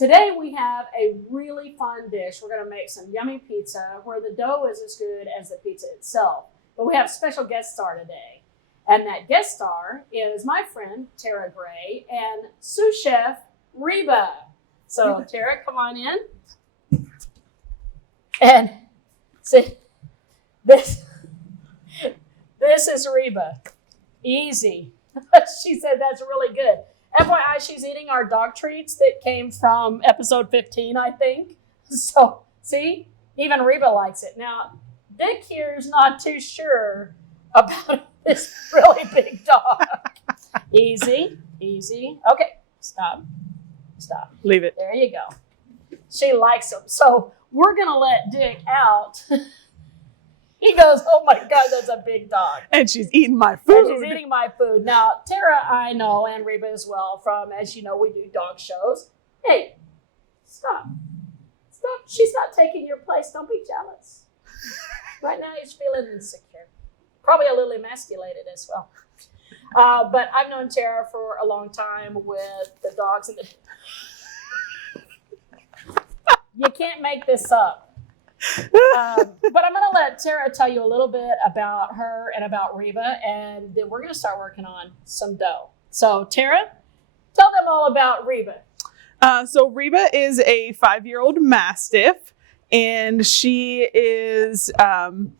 Today we have a really fun dish. We're going to make some yummy pizza where the dough is as good as the pizza itself. But we have a special guest star today. And that guest star is my friend, Tara Gray, and sous chef, Reba. So, Tara, come on in. And see, this is Reba. Easy. She said that's really good. FYI, she's eating our dog treats that came from episode 15, I think. So, see, even Reba likes it. Now, Dick here's not too sure about this really big dog. Easy, easy. Okay, stop. Leave it. There you go. She likes them. So, we're going to let Dick out. He goes, oh my God, that's a big dog. And she's eating my food. And she's eating my food. Now, Tara, I know, and Reba as well, from, as you know, we do dog shows. Hey, stop. She's not taking your place. Don't be jealous. Right now, he's feeling insecure. Probably a little emasculated as well. But I've known Tara for a long time with the dogs. And you can't make this up. But I'm going to let Tara tell you a little bit about her and about Reba, and then we're going to start working on some dough. So, Tara, tell them all about Reba. So Reba is a 5-year-old Mastiff, and she is an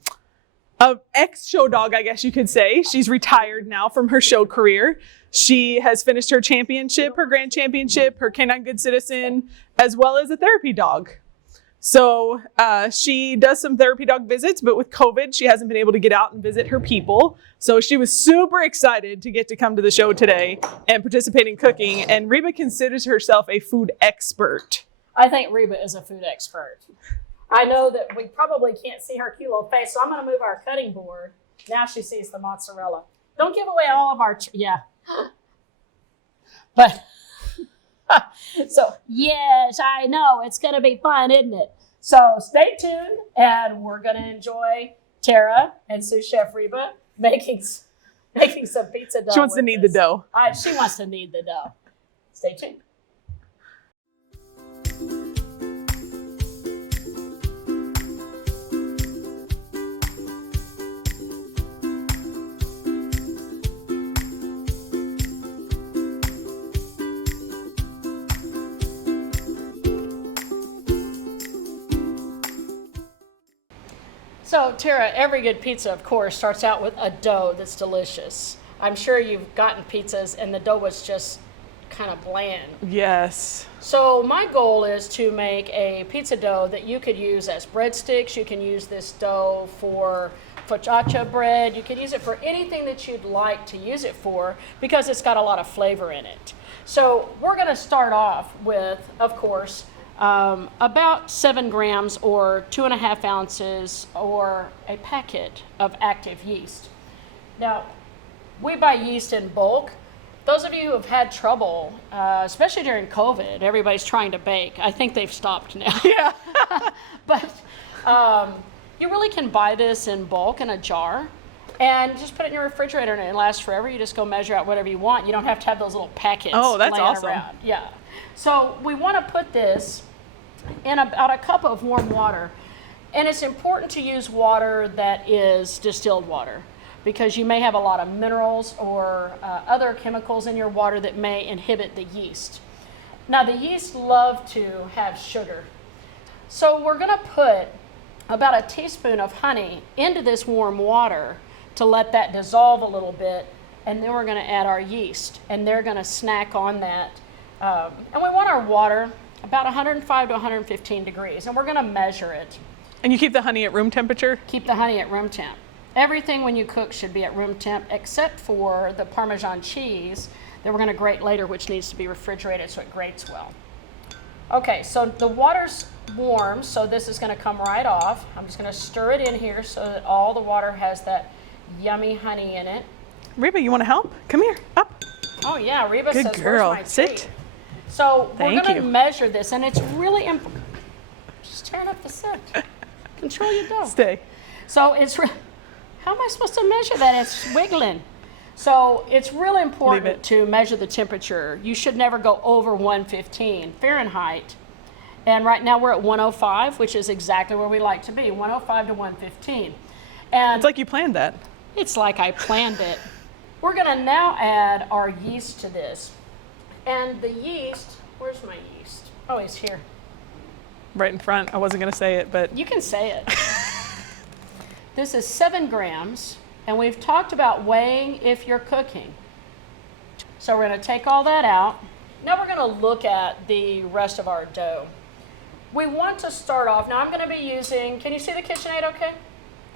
ex-show dog, I guess you could say. She's retired now from her show career. She has finished her championship, her grand championship, her Canine Good Citizen, as well as a therapy dog. So she does some therapy dog visits, but with COVID, she hasn't been able to get out and visit her people. So she was super excited to get to come to the show today and participate in cooking. And Reba considers herself a food expert. I think Reba is a food expert. I know that we probably can't see her cute little face, so I'm going to move our cutting board. Now she sees the mozzarella. Don't give away all of our, yeah. But... So, yes, I know. It's going to be fun, isn't it? So, stay tuned, and we're going to enjoy Tara and sous chef Reba making some pizza dough. She wants to knead the dough. She wants to knead the dough. Stay tuned. So, Tara, every good pizza, of course, starts out with a dough that's delicious. I'm sure you've gotten pizzas and the dough was just kind of bland. Yes. So my goal is to make a pizza dough that you could use as breadsticks. You can use this dough for focaccia bread. You can use it for anything that you'd like to use it for because it's got a lot of flavor in it. So we're going to start off with, of course, about 7 grams or 2.5 ounces or a packet of active yeast. Now, we buy yeast in bulk. Those of you who have had trouble, especially during COVID, everybody's trying to bake. I think they've stopped now. Yeah. But you really can buy this in bulk in a jar and just put it in your refrigerator and it lasts forever. You just go measure out whatever you want. You don't have to have those little packets. Oh, that's laying awesome. around. Yeah. So we want to put this in about a cup of warm water. And it's important to use water that is distilled water because you may have a lot of minerals or other chemicals in your water that may inhibit the yeast. Now, the yeast love to have sugar. So we're going to put about a teaspoon of honey into this warm water to let that dissolve a little bit, and then we're going to add our yeast, and they're going to snack on that. And we want our water about 105 to 115 degrees, and we're going to measure it. And you keep the honey at room temperature? Keep the honey at room temp. Everything when you cook should be at room temp except for the Parmesan cheese that we're going to grate later, which needs to be refrigerated so it grates well. Okay, so the water's warm, so this is going to come right off. I'm just going to stir it in here so that all the water has that yummy honey in it. Reba, you want to help? Come here, up. Oh yeah, Reba Good says, girl. where's my treat? Sit. So we're Thank going to you. measure this, and it's really important. Just tearing up the set. Control your dough. Stay. So it's, how am I supposed to measure that? It's wiggling. So it's really Leave important it. to measure the temperature. You should never go over 115 Fahrenheit. And right now we're at 105, which is exactly where we like to be, 105 to 115. And It's like you planned that. it's like I planned it. We're gonna now add our yeast to this. And the yeast, where's my yeast? Oh, it's here. Right in front. I wasn't going to say it, but You can say it. This is 7 grams, and we've talked about weighing if you're cooking. So we're going to take all that out. Now we're going to look at the rest of our dough. We want to start off, now I'm going to be using, can you see the KitchenAid okay?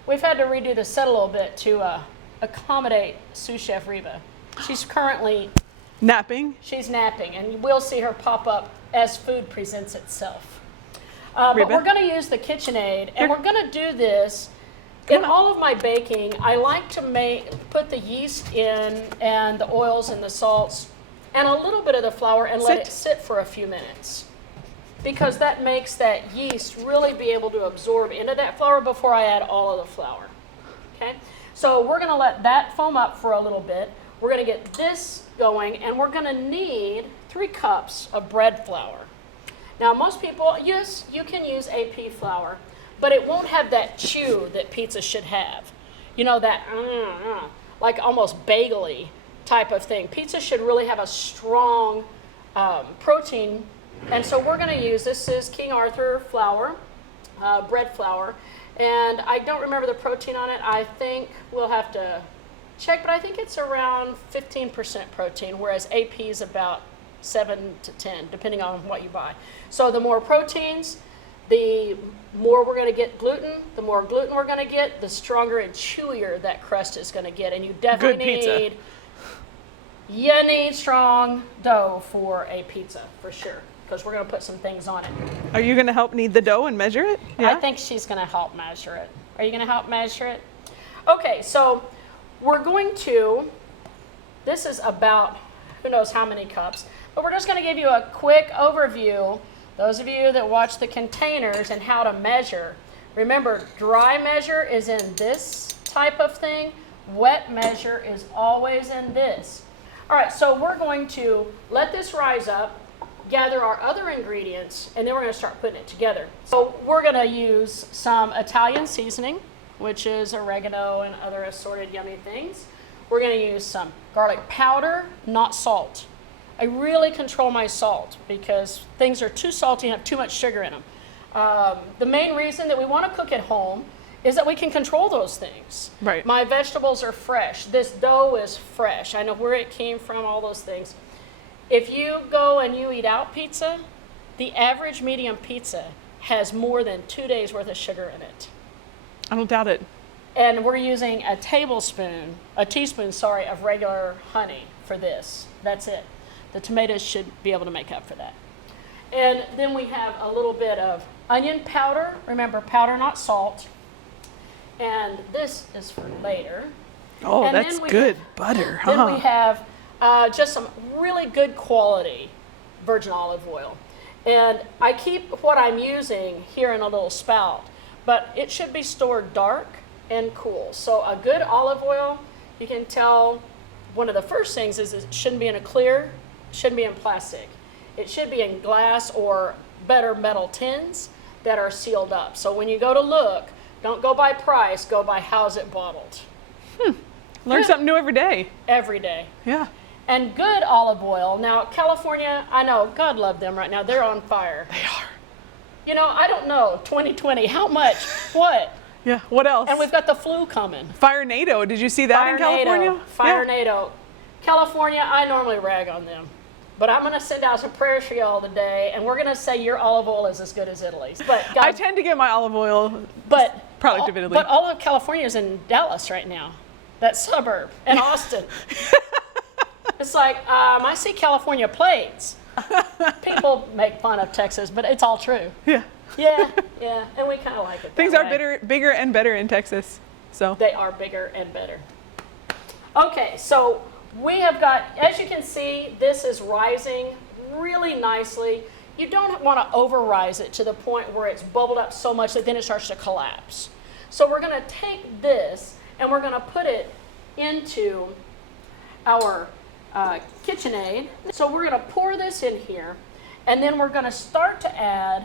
We've had to redo the set a little bit to accommodate sous chef Reba. She's currently, napping. she's napping, and we'll see her pop up as food presents itself. But Reba? we're going to use the KitchenAid, and Here. we're going to do this. In all of my baking, I like to put the yeast in and the oils and the salts and a little bit of the flour and let it sit for a few minutes, because that makes that yeast really be able to absorb into that flour before I add all of the flour. Okay, so we're going to let that foam up for a little bit. We're going to get this going, and we're going to need 3 cups of bread flour. Now, most people, yes, you can use AP flour, but it won't have that chew that pizza should have. You know, that like almost bagel-y type of thing. Pizza should really have a strong protein, and so we're going to use, this is King Arthur flour, bread flour, and I don't remember the protein on it. I think we'll have to check, but I think it's around 15% protein, whereas AP is about 7 to 10, depending on what you buy. So the more proteins, the more we're going to get gluten. The more gluten we're going to get, the stronger and chewier that crust is going to get. And you definitely Good pizza. need strong dough for a pizza, for sure, because we're going to put some things on it. Are you going to help knead the dough and measure it? I think she's going to help measure it. Are you going to help measure it? Okay, so we're going to, this is about who knows how many cups, but we're just going to give you a quick overview. Those of you that watch the containers and how to measure. Remember, dry measure is in this type of thing. Wet measure is always in this. All right, so we're going to let this rise up, gather our other ingredients, and then we're going to start putting it together. So we're going to use some Italian seasoning, which is oregano and other assorted yummy things. We're going to use some garlic powder, not salt. I really control my salt because things are too salty and have too much sugar in them. The main reason that we want to cook at home is that we can control those things. Right. My vegetables are fresh. This dough is fresh. I know where it came from, all those things. If you go and you eat out pizza, the average medium pizza has more than 2 days worth of sugar in it. I don't doubt it. And we're using a teaspoon, of regular honey for this. That's it. The tomatoes should be able to make up for that. And then we have a little bit of onion powder. Remember, powder, not salt. And this is for later. Oh, And that's then we good have- butter, Then huh? we have just some really good quality virgin olive oil. And I keep what I'm using here in a little spout, but it should be stored dark and cool. So a good olive oil, you can tell one of the first things is it shouldn't be in a clear, shouldn't be in plastic. It should be in glass or better metal tins that are sealed up. So when you go to look, don't go by price, go by how's it bottled. Learn something new every day. Every day. Yeah. And good olive oil. Now, California, I know, God love them right now. They're on fire. They are. You know, I don't know, 2020, how much? What? Yeah. What else? And we've got the flu coming. Fire-nado. Did you see that in California? Fire-nado. California, I normally rag on them. But I'm going to send out some prayers for y'all today, and we're going to say your olive oil is as good as Italy's. But I God, tend to get my olive oil but product of Italy. But all of California is in Dallas right now, that suburb, and Austin. It's like, I see California plates. People make fun of Texas, but it's all true. Yeah. Yeah, yeah, and we kind of like it. Things that are way. bigger and better in Texas. So They are bigger and better. Okay, so we have got, as you can see, this is rising really nicely. You don't want to over-rise it to the point where it's bubbled up so much that then it starts to collapse. So we're going to take this and we're going to put it into our KitchenAid. So we're going to pour this in here, and then we're going to start to add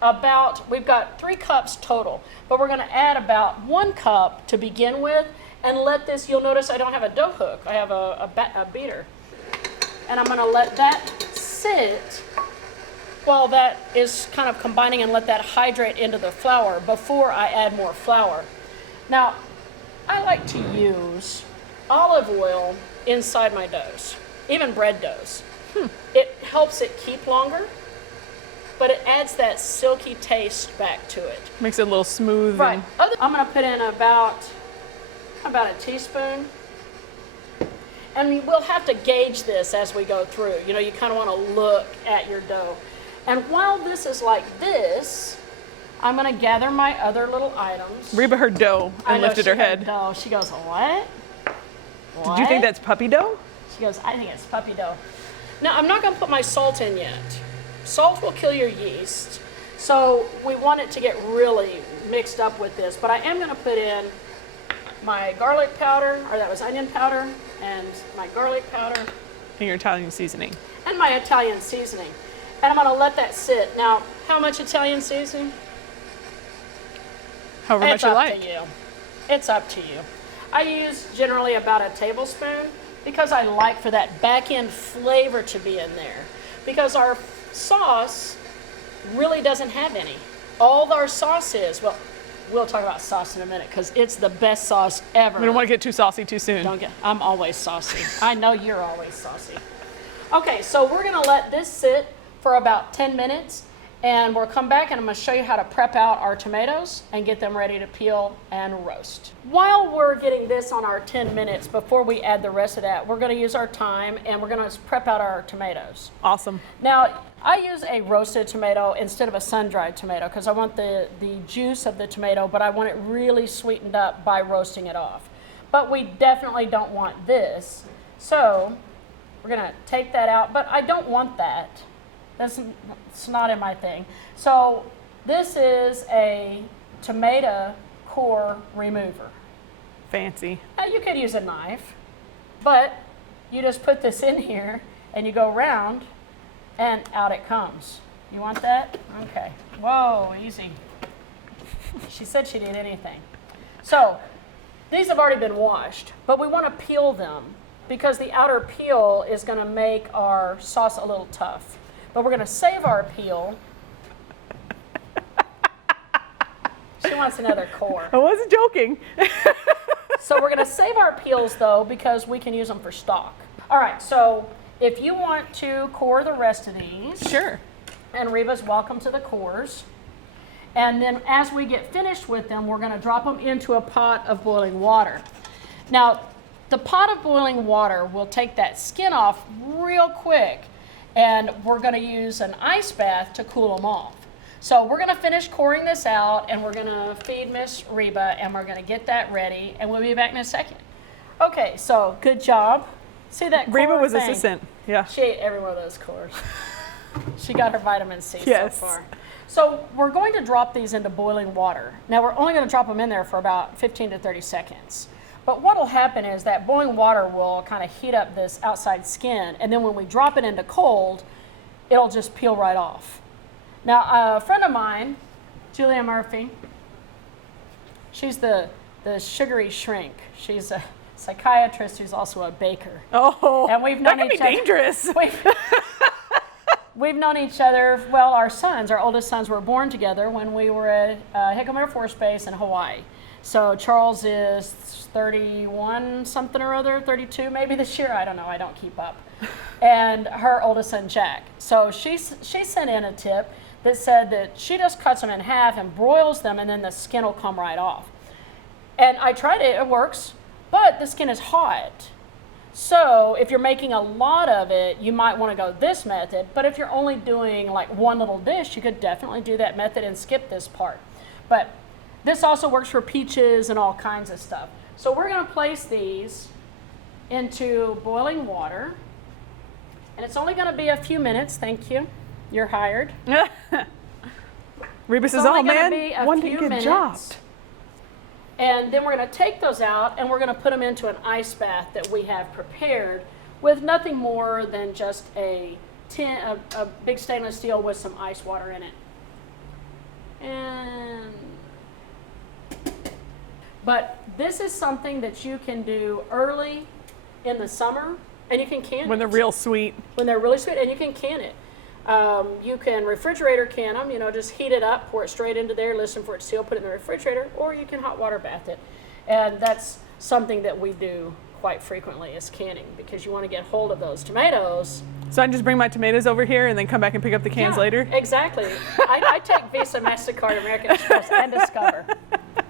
about, we've got 3 cups total, but we're going to add about 1 cup to begin with, and let this, you'll notice I don't have a dough hook, I have a beater. And I'm going to let that sit while that is kind of combining, and let that hydrate into the flour before I add more flour. Now, I like to use olive oil inside my doughs, even bread doughs. It helps it keep longer, but it adds that silky taste back to it. Makes it a little smooth. Right. I'm going to put in about a teaspoon. And we'll have to gauge this as we go through. You know, you kind of want to look at your dough. And while this is like this, I'm going to gather my other little items. Reba heard dough and lifted her head. Dough. She goes, what? Did you think that's puppy dough? She goes, I think it's puppy dough. Now, I'm not going to put my salt in yet. Salt will kill your yeast. So we want it to get really mixed up with this. But I am going to put in my garlic powder, or that was onion powder, and my garlic powder. And your Italian seasoning. And my Italian seasoning. And I'm going to let that sit. Now, how much Italian seasoning? However much you like. It's up to you. It's up to you. I use generally about a tablespoon because I like for that back end flavor to be in there. Because our sauce really doesn't have any. All our sauce is, well, we'll talk about sauce in a minute because it's the best sauce ever. We don't want to get too saucy too soon. I'm always saucy. I know you're always saucy. Okay, so we're going to let this sit for about 10 minutes, and we'll come back and I'm going to show you how to prep out our tomatoes and get them ready to peel and roast. While we're getting this on our 10 minutes, before we add the rest of that, we're going to use our time and we're going to prep out our tomatoes. Awesome. Now, I use a roasted tomato instead of a sun-dried tomato because I want the juice of the tomato, but I want it really sweetened up by roasting it off. But we definitely don't want this. So we're going to take that out, but I don't want that. It's not in my thing. So this is a tomato core remover. Fancy. Now you could use a knife, but you just put this in here and you go around and out it comes. You want that? Okay. Whoa, easy. She said she'd eat anything. So these have already been washed, but we want to peel them because the outer peel is going to make our sauce a little tough. But we're going to save our peel. She wants another core. I wasn't joking. So we're going to save our peels, though, because we can use them for stock. All right, so if you want to core the rest of these. Sure. And Reba's welcome to the cores. And then as we get finished with them, we're going to drop them into a pot of boiling water. Now, the pot of boiling water will take that skin off real quick. And we're going to use an ice bath to cool them off. So we're going to finish coring this out, and we're going to feed Miss Reba, and we're going to get that ready, and we'll be back in a second. Okay, so good job. See that Reba core was thing? assistant. Yeah. She ate every one of those cores. She got her vitamin C yes. so far. So we're going to drop these into boiling water. Now we're only going to drop them in there for about 15 to 30 seconds. But what will happen is that boiling water will kind of heat up this outside skin, and then when we drop it into cold, it'll just peel right off. Now, a friend of mine, Julia Murphy, she's the sugary shrink. She's a psychiatrist who's also a baker. Oh, and we've known that can be dangerous. We've known each other, well, our oldest sons were born together when we were at Hickam Air Force Base in Hawaii. So Charles is 31 something or other, 32 maybe this year, I don't know, I don't keep up. And her oldest son, Jack. So she sent in a tip that said that she just cuts them in half and broils them, and then the skin will come right off. And I tried it, it works, but the skin is hot. So if you're making a lot of it, you might want to go this method, but if you're only doing like one little dish, you could definitely do that method and skip this part. But this also works for peaches and all kinds of stuff. So we're going to place these into boiling water. And it's only going to be a few minutes. Thank you. You're hired. Reba says, oh man, one didn't get minutes. dropped. And then we're going to take those out and we're going to put them into an ice bath that we have prepared with nothing more than just a big stainless steel with some ice water in it. But this is something that you can do early in the summer, and you can can it. When they're real sweet. When they're really sweet, and you can can it. You can refrigerator can them, just heat it up, pour it straight into there, listen for it to seal, put it in the refrigerator, or you can hot water bath it. And that's something that we do quite frequently is canning, because you want to get hold of those tomatoes. So I just bring my tomatoes over here and then come back and pick up the cans later? Exactly. I take Visa, MasterCard, American Express, and Discover.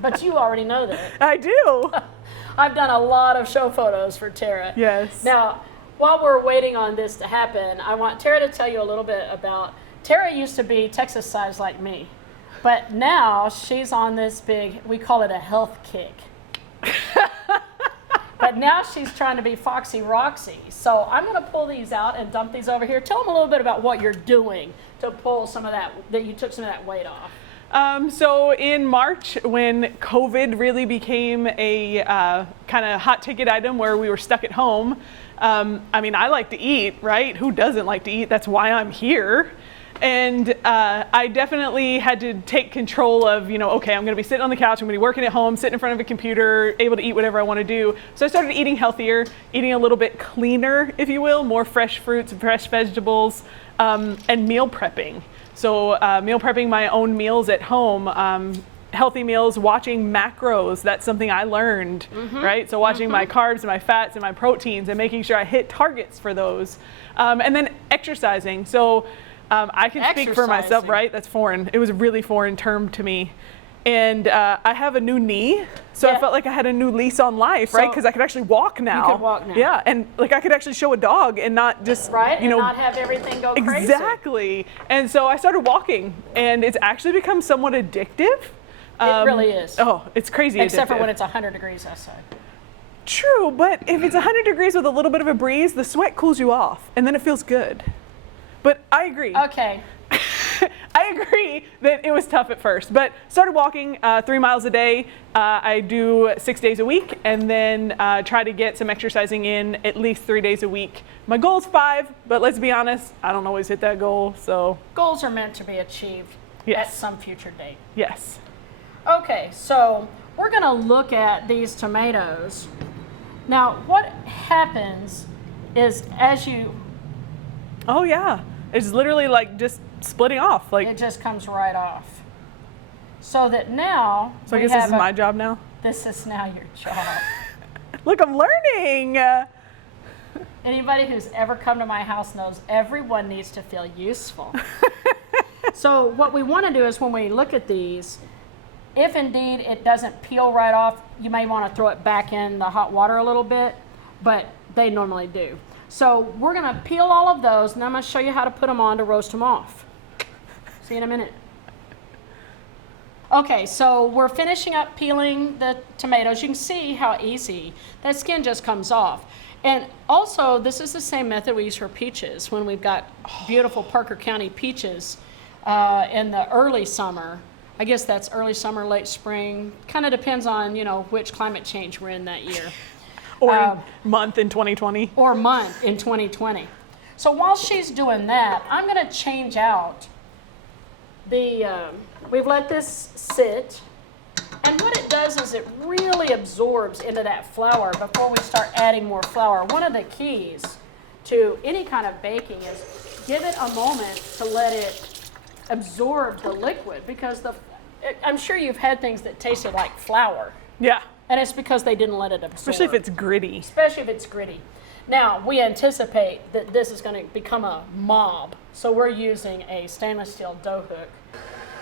But you already know that. I do. I've done a lot of show photos for Tara. Yes. Now, while we're waiting on this to happen, I want Tara to tell you a little bit about, Tara used to be Texas size like me, but now she's on this big, we call it a health kick. But now she's trying to be Foxy Roxy. So I'm going to pull these out and dump these over here. Tell them a little bit about what you're doing to pull some of that you took some of that weight off. So in March, when COVID really became a kind of hot ticket item where we were stuck at home, I like to eat, right? Who doesn't like to eat? That's why I'm here. And I definitely had to take control of, okay, I'm going to be sitting on the couch, I'm going to be working at home, sitting in front of a computer, able to eat whatever I want to do. So I started eating healthier, eating a little bit cleaner, if you will, more fresh fruits and fresh vegetables, and meal prepping. So meal prepping my own meals at home, healthy meals, watching macros, that's something I learned, right? So watching my carbs and my fats and my proteins and making sure I hit targets for those. And then exercising. So I can speak for myself, right? That's foreign. It was a really foreign term to me. And I have a new knee, so I felt like I had a new lease on life, right? Because I could actually walk now. You could walk now. Yeah, and like I could actually show a dog and not just, and not have everything go crazy. Exactly. And so I started walking, and it's actually become somewhat addictive. It really is. Oh, it's crazy Except addictive. for when it's 100 degrees outside. True, but if it's 100 degrees with a little bit of a breeze, the sweat cools you off, and then it feels good. But I agree. Okay. I agree that it was tough at first, but started walking 3 miles a day. I do 6 days a week, and then try to get some exercising in at least 3 days a week. My goal is 5, but let's be honest, I don't always hit that goal, so. Goals are meant to be achieved at some future date. Yes. Okay, so we're going to look at these tomatoes. Now, what happens is Oh yeah, it's literally like just splitting off. Like it just comes right off. So that now. So I guess this is my job now? This is now your job. Look, I'm learning. Anybody who's ever come to my house knows everyone needs to feel useful. So what we want to do is when we look at these, if indeed it doesn't peel right off, you may want to throw it back in the hot water a little bit, but they normally do. So we're going to peel all of those, and I'm going to show you how to put them on to roast them off. See you in a minute. Okay, so we're finishing up peeling the tomatoes. You can see how easy that skin just comes off. And also, this is the same method we use for peaches when we've got beautiful Parker County peaches in the early summer. I guess that's early summer, late spring. Kind of depends on, which climate change we're in that year. Or month in 2020. Or month in 2020. So while she's doing that, I'm going to change out we've let this sit. And what it does is it really absorbs into that flour before we start adding more flour. One of the keys to any kind of baking is give it a moment to let it absorb the liquid, because I'm sure you've had things that tasted like flour. Yeah. And it's because they didn't let it absorb. Especially if it's gritty. Especially if it's gritty. Now, we anticipate that this is going to become a mob, so we're using a stainless steel dough hook.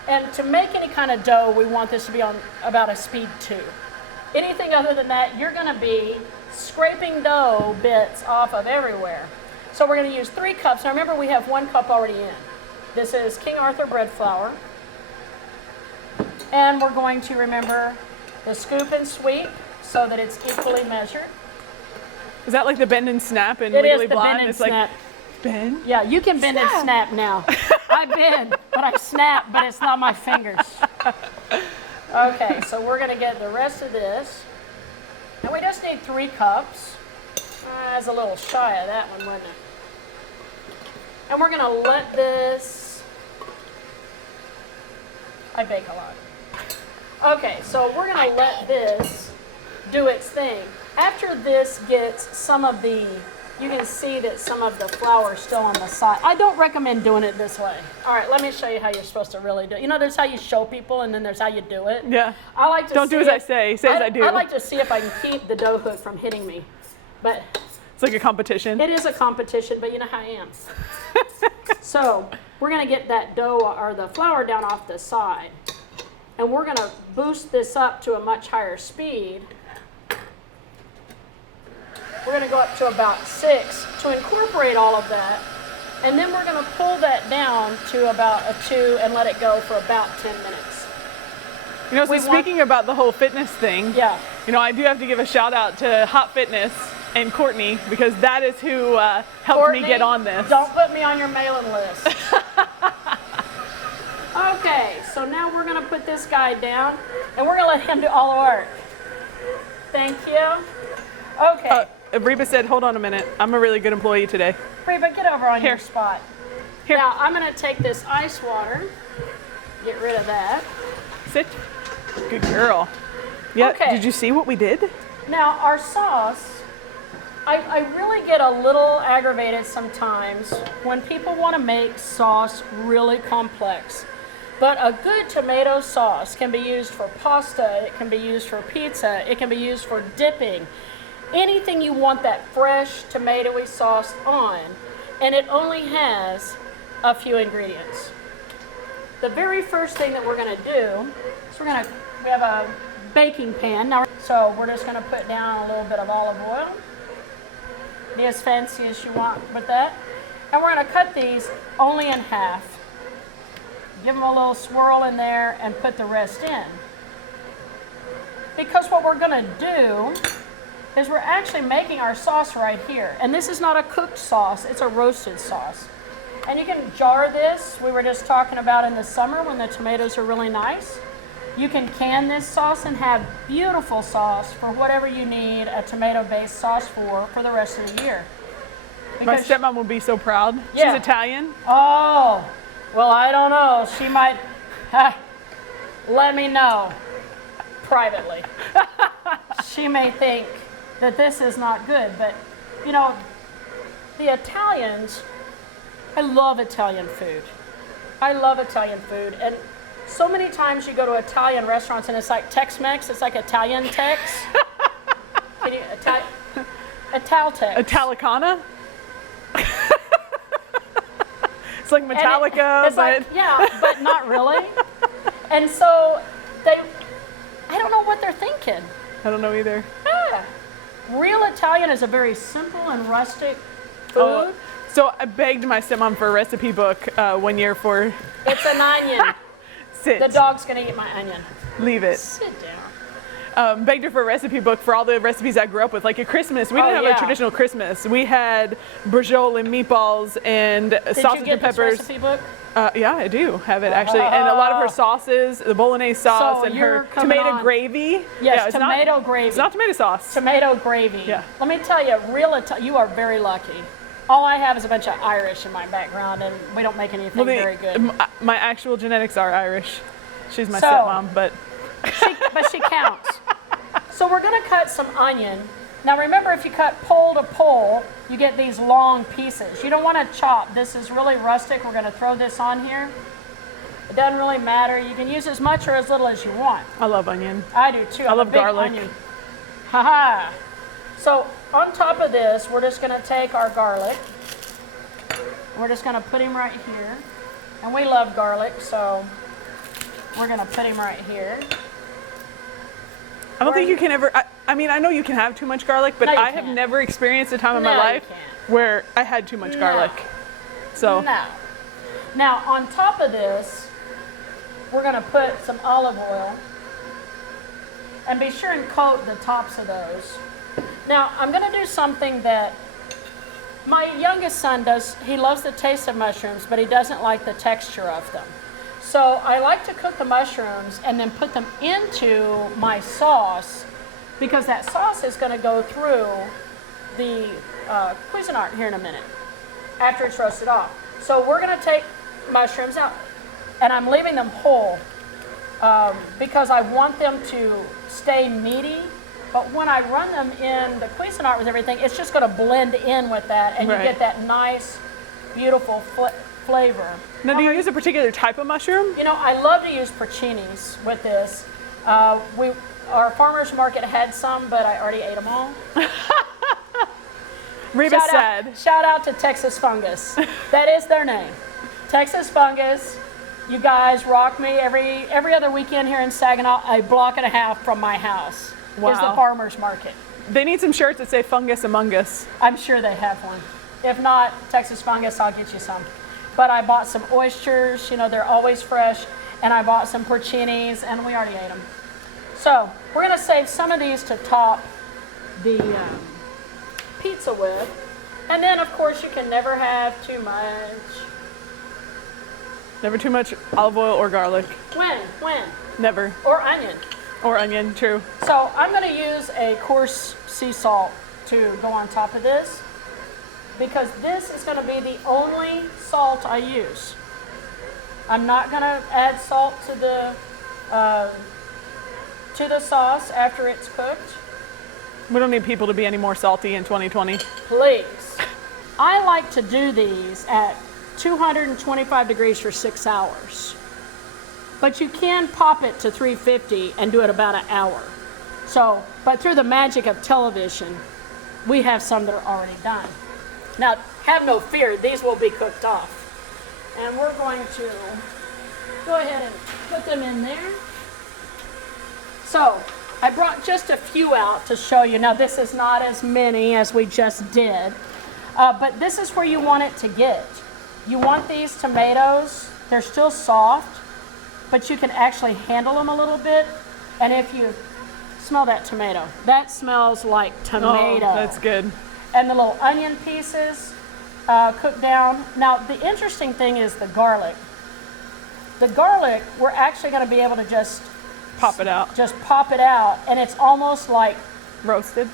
And to make any kind of dough, we want this to be on about a speed 2. Anything other than that, you're going to be scraping dough bits off of everywhere. So we're going to use 3 cups. Now remember, we have 1 cup already in. This is King Arthur bread flour. And we're going to remember the scoop and sweep so that it's equally measured. Is that like the bend and snap and It Legally is the Blonde? bend and it's snap. Like, bend? Yeah, you can bend and snap now. I bend, but I snap, but it's not my fingers. Okay, so we're gonna get the rest of this. And we just need 3 cups. I was a little shy of that one, wasn't it? And we're gonna let this, I bake a lot. Okay, so we're gonna let this do its thing. After this gets some of the, you can see that some of the flour is still on the side. I don't recommend doing it this way. All right, let me show you how you're supposed to really do it. You know, there's how you show people and then there's how you do it. Yeah. I like to Don't do as I say as I do. I like to see if I can keep the dough hook from hitting me. But it's like a competition. it is a competition, but you know how I am. So we're gonna get that dough or the flour down off the side. And we're gonna boost this up to a much higher speed. We're gonna go up to about 6 to incorporate all of that. And then we're gonna pull that down to about a 2 and let it go for about 10 minutes. You know, so speaking about the whole fitness thing, Yeah. you know, I do have to give a shout out to Hot Fitness and Courtney, because that is who helped me get on this. Don't put me on your mailing list. Okay, so now we're gonna put this guy down and we're gonna let him do all the work. Thank you. Okay. Reba said, hold on a minute. I'm a really good employee today. Reba, get over on Here. your spot. Here. Now I'm gonna take this ice water, get rid of that. Sit. Good girl. Yeah, Okay. Did you see what we did? Now our sauce, I really get a little aggravated sometimes when people want to make sauce really complex. But a good tomato sauce can be used for pasta, it can be used for pizza, it can be used for dipping. Anything you want that fresh tomatoey sauce on, and it only has a few ingredients. The very first thing that we're going to do is we have a baking pan. Now, so we're just going to put down a little bit of olive oil. Be as fancy as you want with that. And we're going to cut these only in half. Give them a little swirl in there and put the rest in. Because what we're going to do is we're actually making our sauce right here. And this is not a cooked sauce, it's a roasted sauce. And you can jar this. We were just talking about in the summer when the tomatoes are really nice. You can can this sauce and have beautiful sauce for whatever you need a tomato-based sauce for the rest of the year. My Because stepmom will be so proud. Yeah. She's Italian. oh, well, I don't know. She might let me know privately. She may think that this is not good, but you know, the Italians, I love Italian food. I love Italian food, and so many times you go to Italian restaurants and it's like Tex-Mex, it's like Italian Tex. Can you, Ital-Tex. Italicana. It's like Metallica, it's but like, yeah, but not really. And so I don't know what they're thinking. I don't know either. Yeah. Real Italian is a very simple and rustic food. Oh, so I begged my stepmom for a recipe book 1 year for. It's an onion. Sit. The dog's gonna eat my onion. Leave it. Sit down. Begged her for a recipe book for all the recipes I grew up with. Like at Christmas, we didn't have a traditional Christmas. We had brajol and meatballs and sausage and peppers. This recipe book? Yeah, I do have it actually, and a lot of her sauces, the bolognese sauce, So and you're her coming tomato on- gravy. Yes, it's tomato gravy. It's not tomato sauce. Tomato gravy. Yeah. Let me tell you, you are very lucky. All I have is a bunch of Irish in my background, and we don't make anything very good. My actual genetics are Irish. She's my So- stepmom, but But she counts. So we're going to cut some onion. Now remember, if you cut pole to pole, you get these long pieces. You don't want to chop. This is really rustic. We're going to throw this on here. It doesn't really matter. You can use as much or as little as you want. I love onion. I do too. I I'm love a big garlic. Onion. Haha. So on top of this, we're just going to take our garlic. We're just going to put him right here. And we love garlic, so we're going to put him right here. I don't think you can ever. I mean, I know you can have too much garlic, but No, you I have can't. never experienced a time in my No, you life can't. where I had too much No. garlic. So No. Now, on top of this, we're going to put some olive oil. And be sure and coat the tops of those. Now, I'm going to do something that my youngest son does. He loves the taste of mushrooms, but he doesn't like the texture of them. So I like to cook the mushrooms and then put them into my sauce because that sauce is going to go through the Cuisinart here in a minute after it's roasted off. So we're going to take mushrooms out, and I'm leaving them whole because I want them to stay meaty. But when I run them in the Cuisinart with everything, it's just going to blend in with that, and you get that nice, beautiful flavor. Now, do you use a particular type of mushroom? You know, I love to use porcinis with this. Our farmer's market had some, but I already ate them all. Reba said. Shout out to Texas Fungus. That is their name. Texas Fungus. You guys rock me every other weekend here in Saginaw, a block and a half from my house. Wow. Is the farmer's market. They need some shirts that say Fungus Among Us. I'm sure they have one. If not, Texas Fungus, I'll get you some. But I bought some oysters, you know, they're always fresh, and I bought some porcinis, and we already ate them. So we're going to save some of these to top the pizza with. And then, of course, you can never have too much. Never too much olive oil or garlic. When? Never. Or onion. Or onion, true. So I'm going to use a coarse sea salt to go on top of this because this is going to be the only salt I use. I'm not going to add salt to the sauce after it's cooked. We don't need people to be any more salty in 2020. Please. I like to do these at 225 degrees for 6 hours. But you can pop it to 350 and do it about an hour. So, but through the magic of television, we have some that are already done. Now, have no fear, these will be cooked off. And we're going to go ahead and put them in there. So, I brought just a few out to show you. Now, this is not as many as we just did, but this is where you want it to get. You want these tomatoes, they're still soft, but you can actually handle them a little bit. And if you smell that tomato, that smells like tomato. Oh, that's good. And the little onion pieces cooked down. Now, the interesting thing is the garlic. The garlic, we're actually going to be able to just pop it out. Just pop it out, and it's almost like roasted.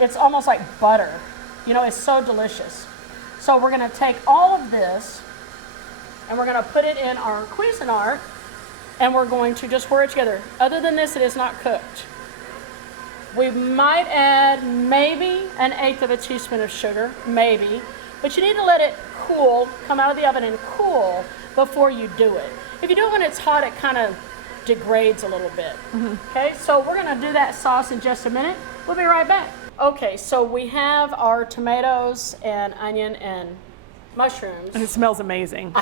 It's almost like butter. You know, it's so delicious. So we're going to take all of this, and we're going to put it in our Cuisinart, and we're going to just whir it together. Other than this, it is not cooked. We might add maybe 1/8 of a teaspoon of sugar, maybe, but you need to let it cool, come out of the oven and cool before you do it. If you do it when it's hot, it kind of degrades a little bit. Okay, so we're going to do that sauce in just a minute. We'll be right back. Okay, so we have our tomatoes and onion and mushrooms. And it smells amazing.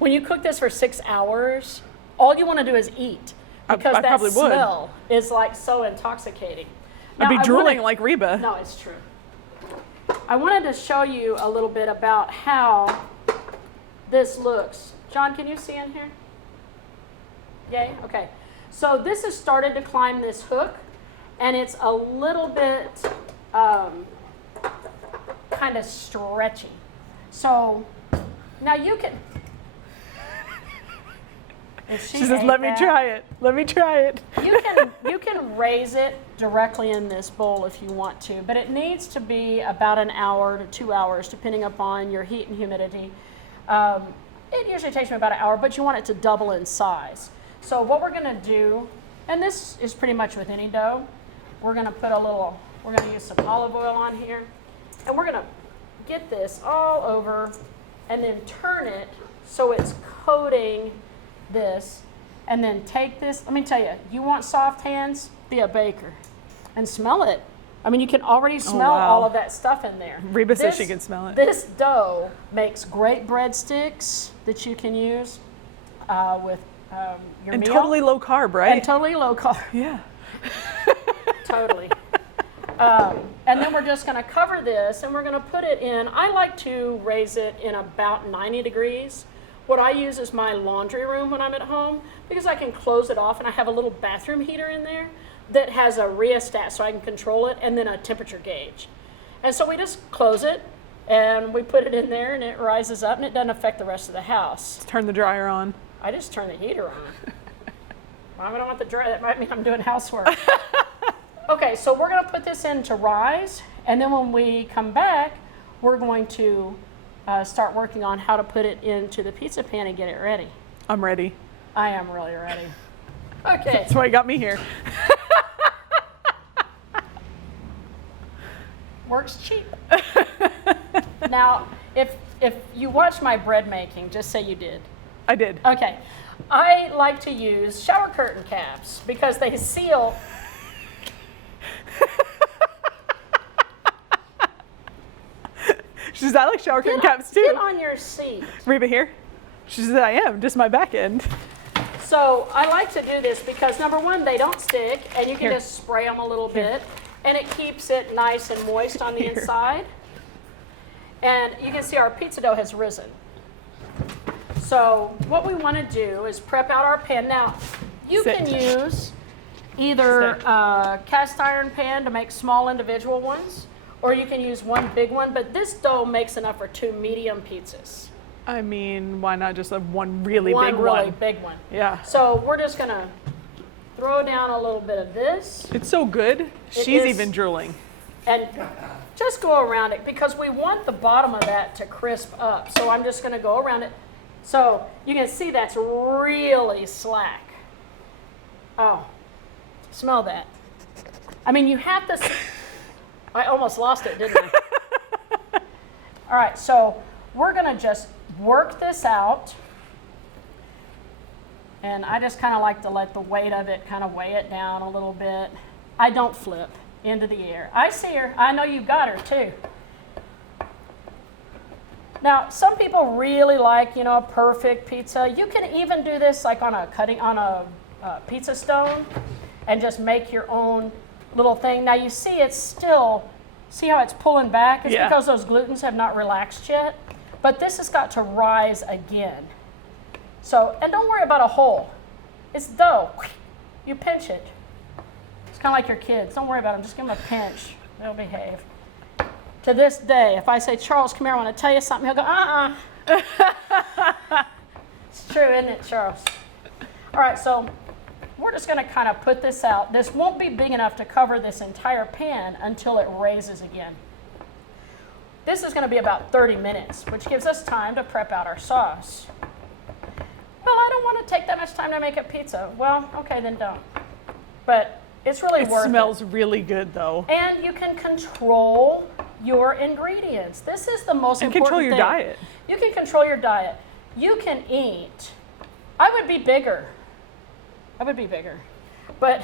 When you cook this for 6 hours, all you want to do is eat because I that probably would. smell is like so intoxicating. I'd be Now, drooling like Reba. No, it's true. I wanted to show you a little bit about how this looks. John, can you see in here? Yay? Okay. So this has started to climb this hook, and it's a little bit kind of stretchy. So now you can... She says, let me try it. Let me try it. You can raise it directly in this bowl if you want to, but it needs to be about 1 hour to 2 hours, depending upon your heat and humidity. It usually takes me about 1 hour, but you want it to double in size. So what we're going to do, and this is pretty much with any dough, we're going to use some olive oil on here, and we're going to get this all over and then turn it so it's coating this, and then take this. Let me tell you, you want soft hands? Be a baker and smell it. I mean, you can already smell all of that stuff in there. Reba says she can smell it. This dough makes great breadsticks that you can use with your and meal. Totally low carb, right? And totally low carb. Yeah. Totally. And then we're just going to cover this, and we're going to put it in. I like to raise it in about 90 degrees. What I use is my laundry room when I'm at home because I can close it off, and I have a little bathroom heater in there that has a rheostat so I can control it, and then a temperature gauge. And so we just close it And we put it in there and it rises up and it doesn't affect the rest of the house. Let's turn the dryer on. I just turn the heater on. I don't want the dryer, that might mean I'm doing housework. Okay, so we're gonna put this in to rise, and then when we come back, we're going to start working on how to put it into the pizza pan and get it ready. I'm ready. I am really ready. Okay. That's why you got me here. Works cheap. Now, if you watch my bread making, just say you did. I did. Okay. I like to use shower curtain caps because they seal. She says, I like shower curtain caps too. Get on your seat. Reba here. She says, I am, just my back end. So I like to do this because number one, they don't stick and you can Here. just spray them a little Here. bit and it keeps it nice and moist on the Here. inside. And you can see our pizza dough has risen. So what we want to do is prep out our pan. Now, you Sit. can use either a cast iron pan to make small individual ones, or you can use one big one, but this dough makes enough for 2 medium pizzas. I mean, why not just have one really One big really one? big one. Yeah. So we're just gonna throw down a little bit of this It's so good. She's is. even drooling. and just go around it because we want the bottom of that to crisp up. So I'm just gonna go around it. So you can see that's really slack. Oh, smell that. I mean, you have to, I almost lost it, didn't I? All right, so we're gonna just work this out. And I just kind of like to let the weight of it kind of weigh it down a little bit. I don't flip into the air. I see her, I know you've got her too. Now, some people really like, you know, a perfect pizza. You can even do this like on a pizza stone and just make your own little thing. Now you see it's still, see how it's pulling back? It's Yeah. because those glutens have not relaxed yet. But this has got to rise again. So, and don't worry about a hole. It's dough. You pinch it. It's kind of like your kids. Don't worry about them. Just give them a pinch. They'll behave. To this day, if I say, Charles, come here, I want to tell you something, he'll go, It's true, isn't it, Charles? All right, so we're just going to kind of put this out. This won't be big enough to cover this entire pan until it raises again. This is going to be about 30 minutes, which gives us time to prep out our sauce. Well, I don't want to take that much time to make a pizza. Well, okay, then don't. But it's really worth it. It smells really good though. And you can control your ingredients. This is the most And important control your thing. diet. You can control your diet. You can eat. I would be bigger. But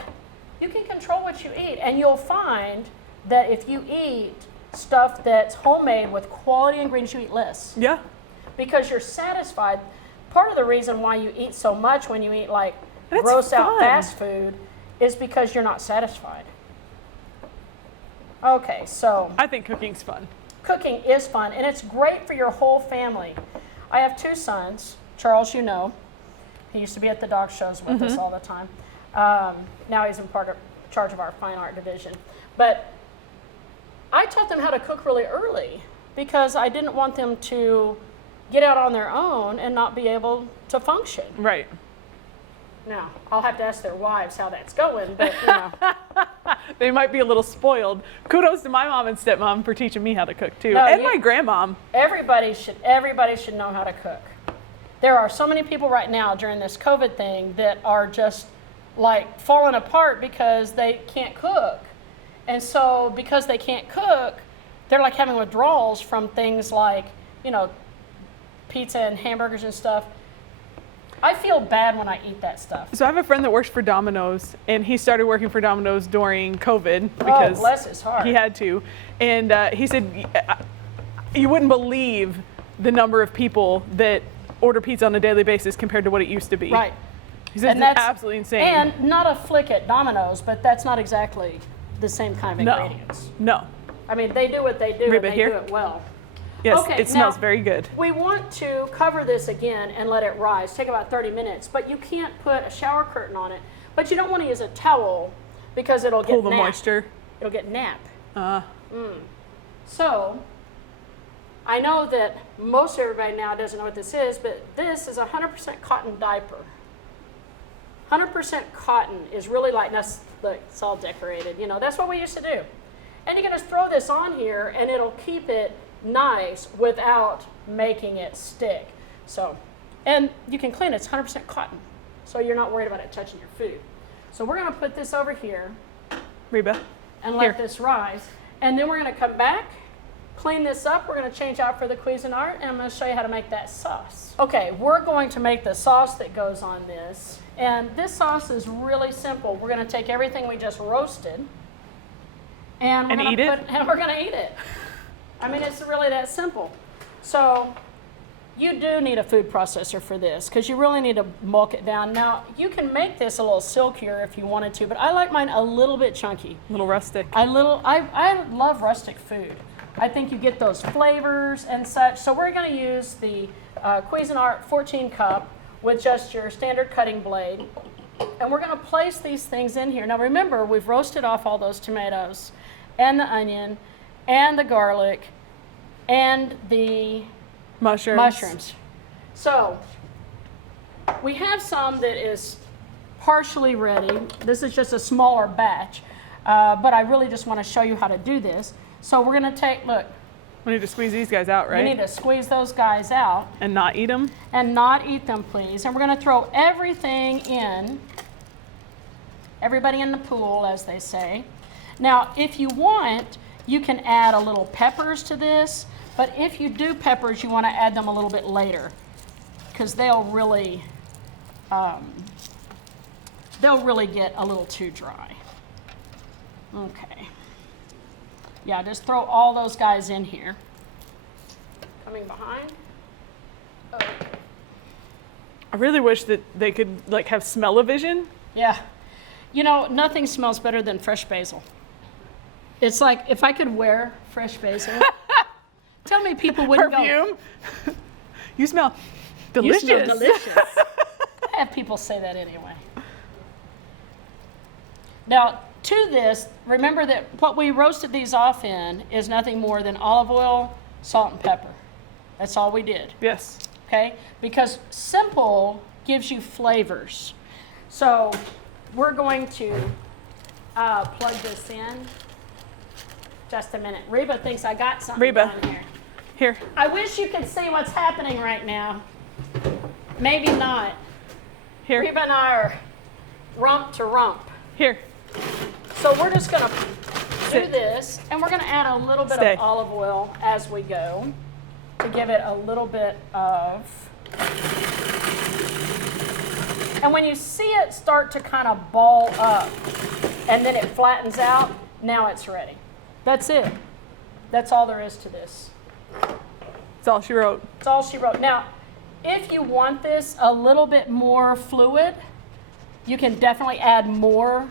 you can control what you eat. And you'll find that if you eat stuff that's homemade with quality ingredients, you eat less. Yeah. Because you're satisfied. Part of the reason why you eat so much when you eat like And it's gross out fun. fast food is because you're not satisfied. Okay, so I think cooking's fun. cooking is fun and it's great for your whole family. I have 2 sons. Charles, you know, he used to be at the dog shows with us all the time. Now he's in charge of our fine art division. But I taught them how to cook really early because I didn't want them to get out on their own and not be able to function. Right. Now, I'll have to ask their wives how that's going, but you know. They might be a little spoiled. Kudos to my mom and stepmom for teaching me how to cook too. No, And you- my grandmom. Everybody should know how to cook. There are so many people right now during this COVID thing that are just like falling apart because they can't cook. And so because they can't cook, they're like having withdrawals from things like, you know, pizza and hamburgers and stuff. I feel bad when I eat that stuff. So I have a friend that works for Domino's, and he started working for Domino's during COVID because bless his heart. he had to. And he said, you wouldn't believe the number of people that order pizza on a daily basis compared to what it used to be. Right. He said And it's that's absolutely insane. And not a flick at Domino's, but that's not exactly the same kind of No. ingredients. No. I mean, they do what they do, Ribbit and they here? do it well. Yes, Okay, it smells now- very good. We want to cover this again and let it rise. Take about 30 minutes, but you can't put a shower curtain on it. But you don't want to use a towel because it'll get Pull the nap. moisture. It'll get nap. Uh, So I know that most everybody now doesn't know what this is, but this is 100% cotton diaper. 100% cotton is really light. Now, look, it's all decorated. You know, that's what we used to do. And you can just throw this on here, and it'll keep it nice without making it stick. So, and you can clean it. It's 100% cotton, so you're not worried about it touching your food. So we're going to put this over here, Reba, and let this rise. And then we're going to come back, clean this up. We're going to change out for the Cuisinart, and I'm going to show you how to make that sauce. Okay, we're going to make the sauce that goes on this. And this sauce is really simple. We're going to take everything we just roasted, and we're going to eat it. I mean, it's really that simple. So you do need a food processor for this because you really need to bulk it down. Now, you can make this a little silkier if you wanted to, but I like mine a little bit chunky. A little rustic. I love rustic food. I think you get those flavors and such. So we're going to use the Cuisinart 14 cup with just your standard cutting blade. And we're going to place these things in here. Now remember, we've roasted off all those tomatoes and the onion and the garlic and the mushrooms. So we have some that is partially ready. This is just a smaller batch, but I really just want to show you how to do this. So we're going to take, look. We need to squeeze these guys out, right? We need to squeeze those guys out. And not eat them? And not eat them, please. And we're going to throw everything in. Everybody in the pool, as they say. Now, if you want, you can add a little peppers to this. But if you do peppers, you want to add them a little bit later, because they'll really get a little too dry. Okay. Yeah, just throw all those guys in here. Coming behind. Oh. I really wish that they could like have smell-o-vision. Yeah. You know, nothing smells better than fresh basil. It's like if I could wear fresh basil. Tell me people wouldn't Perfume. You smell delicious. You smell delicious. I have people say that anyway. Now, to this, remember that what we roasted these off in is nothing more than olive oil, salt, and pepper. That's all we did. Yes. Okay? Because simple gives you flavors. So we're going to plug this in. Just a minute. Reba thinks I got something down here. Here. I wish you could see what's happening right now. Maybe not. Here. Reba and I are rump to rump. Here. So we're just going to do this, and we're going to add a little bit of olive oil as we go to give it a little bit of... And when you see it start to kind of ball up, and then it flattens out, now it's ready. That's it. That's all there is to this. That's all she wrote. That's all she wrote. Now, if you want this a little bit more fluid, you can definitely add more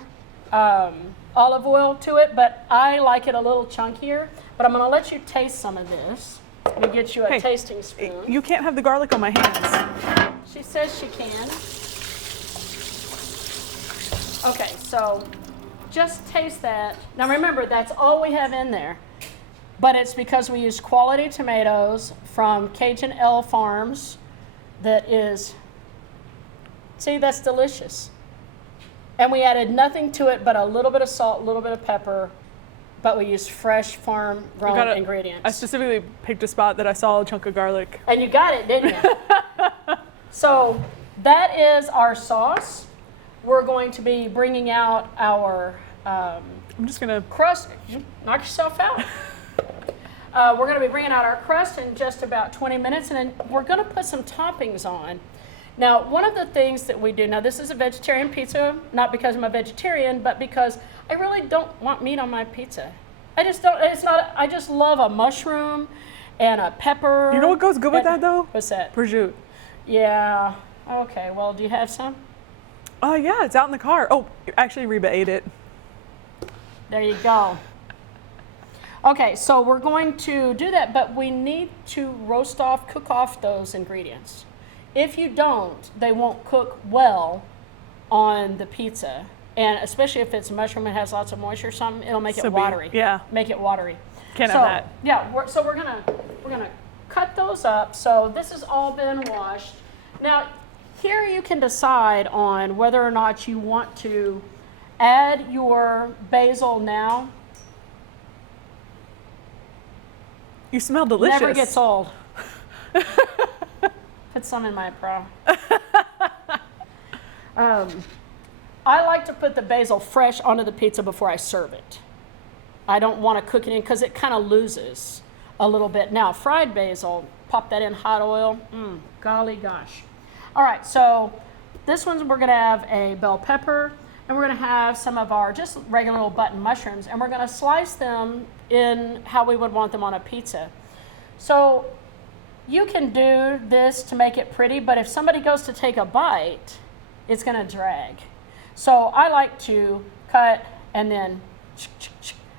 olive oil to it, but I like it a little chunkier. But I'm going to let you taste some of this. Let me get you a tasting spoon. You can't have the garlic on my hands. She says she can. Okay, so just taste that. Now remember, that's all we have in there. But it's because we use quality tomatoes from Cajun L Farms that is, see, that's delicious. And we added nothing to it but a little bit of salt, a little bit of pepper, but we used fresh farm-grown ingredients. I specifically picked a spot that I saw a chunk of garlic. And you got it, didn't you? So that is our sauce. We're going to be bringing out our I'm just going to... crust. Knock yourself out. We're going to be bringing out our crust in just about 20 minutes, and then we're going to put some toppings on. Now, one of the things that we do, now this is a vegetarian pizza, not because I'm a vegetarian, but because I really don't want meat on my pizza. I just don't, it's not, I just love a mushroom and a pepper. You know what goes good with that though? What's that? Prosciutto. Yeah, okay, well, do you have some? Yeah, it's out in the car. Oh, actually Reba ate it. There you go. Okay, so we're going to do that, but we need to cook off those ingredients. If you don't, they won't cook well on the pizza. And especially if it's mushroom and has lots of moisture or something, it'll make it watery. Yeah. Make it watery. Can't have that. Yeah, so we're gonna cut those up. So this has all been washed. Now, here you can decide on whether or not you want to add your basil now. You smell delicious. Never gets old. Put some in my bra. I like to put the basil fresh onto the pizza before I serve it. I don't want to cook it in because it kind of loses a little bit. Now, fried basil, pop that in hot oil. Golly gosh. All right, so this one we're going to have a bell pepper, and we're going to have some of our just regular little button mushrooms, and we're going to slice them in how we would want them on a pizza. So you can do this to make it pretty, but if somebody goes to take a bite, it's going to drag. So I like to cut and then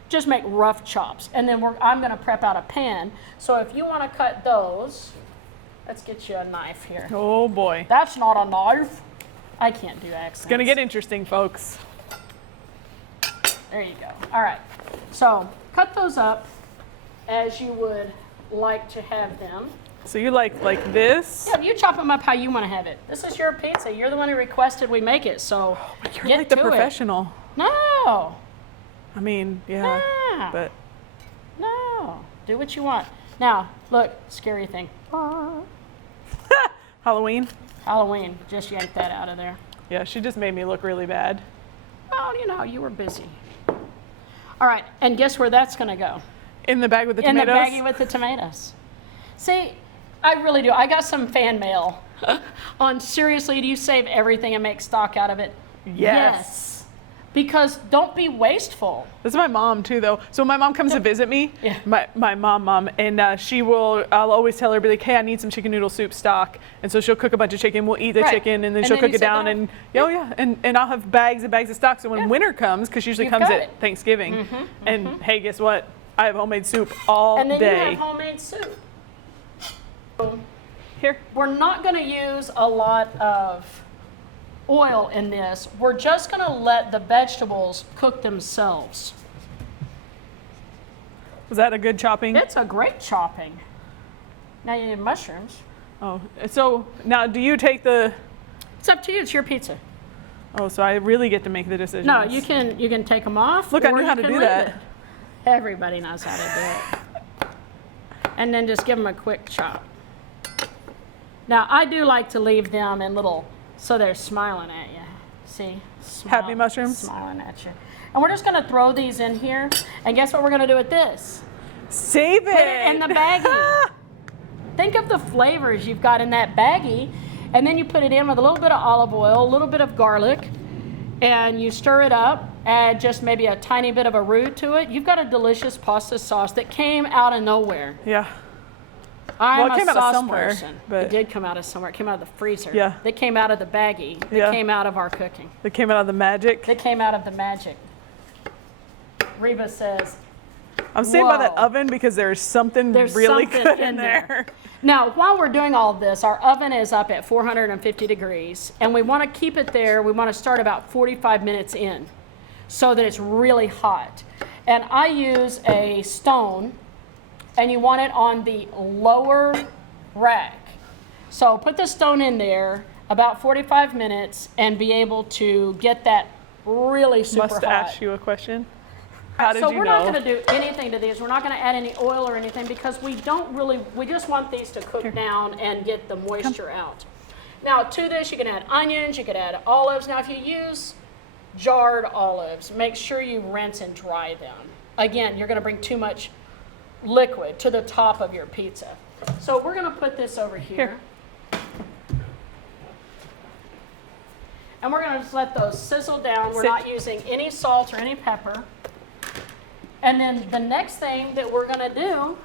just make rough chops. And then I'm going to prep out a pan. So if you want to cut those, let's get you a knife here. Oh boy. That's not a knife. I can't do accents. It's going to get interesting, folks. There you go. All right. So cut those up as you would like to have them. So you like this? Yeah, you chop them up how you want to have it. This is your pizza. You're the one who requested we make it, so But you're get like the to professional. It. No. I mean, yeah, No. but No. Do what you want. Now, look, scary thing. Halloween. Halloween. Just yank that out of there. Yeah, she just made me look really bad. Well, you were busy. All right, and guess where that's going to go? In the bag with the In the tomatoes? baggie with the tomatoes. See, I really do. I got some fan mail on seriously, do you save everything and make stock out of it? Yes. Because don't be wasteful. This is my mom too, though. So when my mom comes to visit me, Yeah. my mom, and I'll always tell her, be like, hey, I need some chicken noodle soup stock. And so she'll cook a bunch of chicken, we'll eat the Right. chicken, and then And she'll then cook you it sit down, down. and oh yeah, and I'll have bags and bags of stock. So when Yeah. winter comes, because usually You've comes got at it. Thanksgiving, and hey, guess what? I have homemade soup all And then day. you have homemade soup. Here. We're not going to use a lot of oil in this. We're just going to let the vegetables cook themselves. Was that a good chopping? It's a great chopping. Now you need mushrooms. Oh, so now do you take the? It's up to you. It's your pizza. Oh, so I really get to make the decision. No, you can take them off. Look, I or knew you how to can do leave that. it. Everybody knows how to do it. And then just give them a quick chop. Now, I do like to leave them in little, so they're smiling at you. See? Happy mushrooms? Smiling at you. And we're just going to throw these in here. And guess what we're going to do with this? Save it. Put it in the baggie. Think of the flavors you've got in that baggie. And then you put it in with a little bit of olive oil, a little bit of garlic, and you stir it up, add just maybe a tiny bit of a roux to it. You've got a delicious pasta sauce that came out of nowhere. Yeah. I'm Well, it came a out of sauce somewhere, person. but- It did come out of somewhere. It came out of the freezer. Yeah. They came out of the baggie. They Yeah. came out of our cooking. It came out of the magic. They came out of the magic. Reba says, I'm staying by that Whoa. oven because there's something There's really something good in in there. now, while we're doing all of this, our oven is up at 450 degrees, and we want to keep it there. We want to start about 45 minutes in so that it's really hot. And I use a stone, and you want it on the lower rack. So put the stone in there about 45 minutes and be able to get that really super Must hot. ask you a question. How did So you we're know? not going to do anything to these. We're not going to add any oil or anything because we just want these to cook down and get the moisture out. Now to this, you can add onions, you could add olives. Now if you use jarred olives, make sure you rinse and dry them. Again, you're going to bring too much liquid to the top of your pizza. So we're going to put this over here. And we're going to just let those sizzle down. We're Sit. not using any salt or any pepper. And then the next thing that we're going to do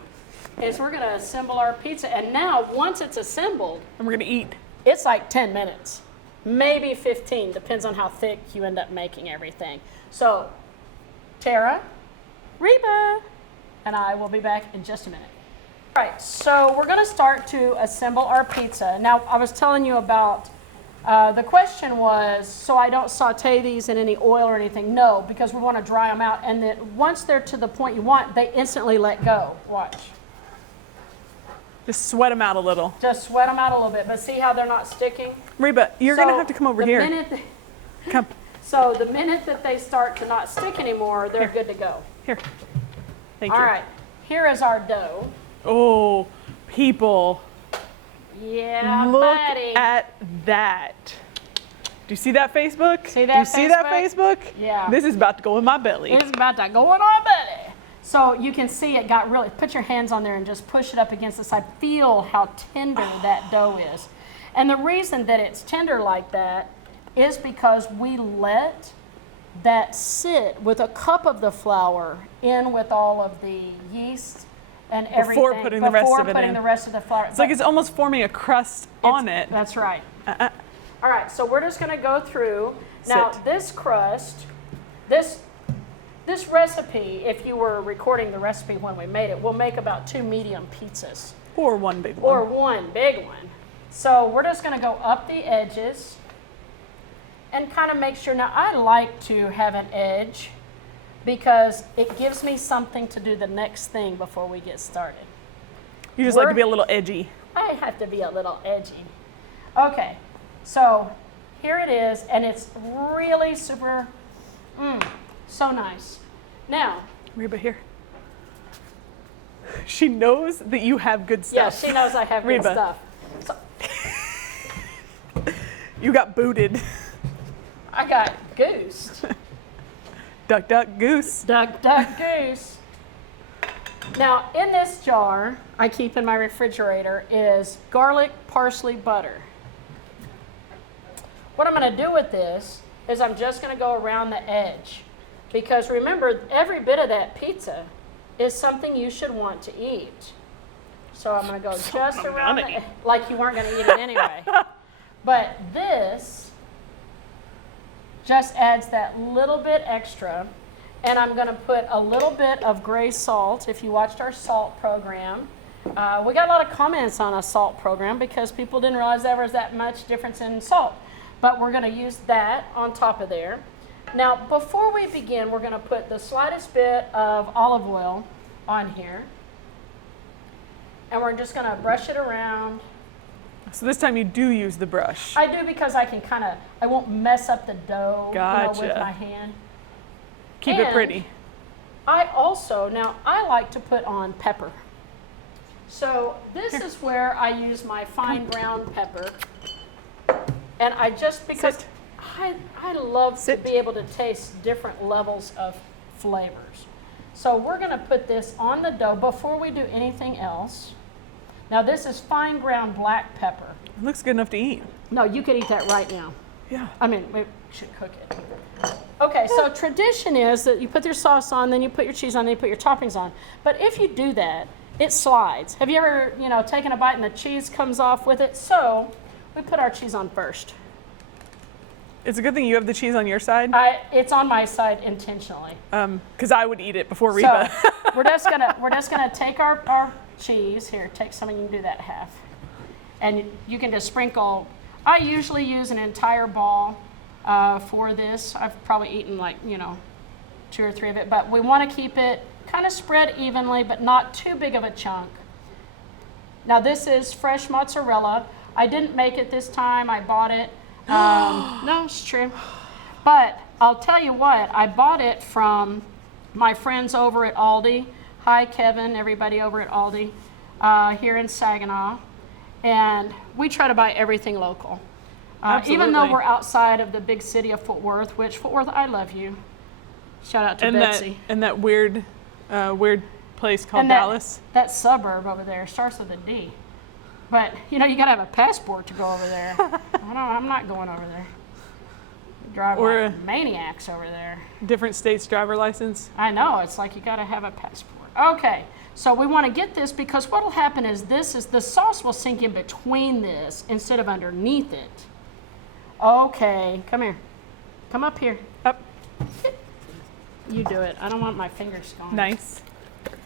is we're going to assemble our pizza. And now, once it's assembled, And we're gonna eat. it's like 10 minutes, maybe 15, depends on how thick you end up making everything. So, Tara, Reba, and I will be back in just a minute. All right, so we're going to start to assemble our pizza. Now, I was telling you about the question was, so I don't saute these in any oil or anything. No, because we want to dry them out. And then once they're to the point you want, they instantly let go. Watch. Just sweat them out a little. Just sweat them out a little bit, but see how they're not sticking? Reba, you're going to have to come over here. Come. So the minute that they start to not stick anymore, they're good to go. Here. Thank you. All right, here is our dough. Oh, people. Yeah, Look buddy. at that. Do you see that Facebook? See that Do you see that Facebook? Yeah. This is about to go in my belly. It's about to go in our belly. So you can see it got really, put your hands on there and just push it up against the side. Feel how tender that dough is. And the reason that it's tender like that is because we let that sit with a cup of the flour in with all of the yeast and everything. Before putting the rest of it in. the rest of the flour. It's like it's almost forming a crust on it. That's right. All right, so we're just going to go through. Now, this crust, this recipe, if you were recording the recipe when we made it, will make about 2 medium pizzas. Or one big one. Or one big one. So we're just going to go up the edges and kind of make sure. Now, I like to have an edge because it gives me something to do the next thing before we get started. You just like to be a little edgy. I have to be a little edgy. Okay, so here it is, and it's really super, so nice. Now, Reba, here. She knows that you have good stuff. yeah, she knows I have Reba. good stuff. So, You got booted. I got goosed. Duck, duck, goose. Duck, duck, goose. Now, in this jar I keep in my refrigerator is garlic, parsley, butter. What I'm going to do with this is I'm just going to go around the edge. Because remember, every bit of that pizza is something you should want to eat. So I'm going to go just around the edge, like you weren't going to eat it anyway. But this just adds that little bit extra. And I'm going to put a little bit of gray salt. If you watched our salt program, we got a lot of comments on a salt program because people didn't realize there was that much difference in salt. But we're going to use that on top of there. Now, before we begin, we're going to put the slightest bit of olive oil on here. And we're just going to brush it around. So this time you do use the brush. I do because I can kind of, I won't mess up the dough with my hand. Keep it pretty. I also, now I like to put on pepper. So this is where I use my fine ground pepper. And I just, because I love to be able to taste different levels of flavors. So we're going to put this on the dough before we do anything else. Now this is fine ground black pepper. It looks good enough to eat. No, you could eat that right now. Yeah. I mean, we should cook it. Okay, so tradition is that you put your sauce on, then you put your cheese on, then you put your toppings on. But if you do that, it slides. Have you ever, taken a bite and the cheese comes off with it? So we put our cheese on first. It's a good thing you have the cheese on your side. It's on my side intentionally. Because I would eat it before Reba. So we're just gonna take our cheese here. Take some, and you can do that half, and you can just sprinkle. I usually use an entire ball for this. I've probably eaten 2 or 3 of it, but we want to keep it kind of spread evenly, but not too big of a chunk. Now this is fresh mozzarella. I didn't make it this time. I bought it. No, it's true. But I'll tell you what, I bought it from my friends over at Aldi. Hi, Kevin, everybody over at Aldi here in Saginaw. And we try to buy everything local. Even though we're outside of the big city of Fort Worth, which Fort Worth, I love you. Shout out to Betsy. And that weird place called Dallas. That suburb over there starts with a D. But, you got to have a passport to go over there. I'm not going over there. Drive like maniacs over there. Different states' driver license. I know. It's like you got to have a passport. Okay. So we want to get this because what will happen is the sauce will sink in between this instead of underneath it. Okay. Come here. Come up here. Up. You do it. I don't want my fingers gone. Nice.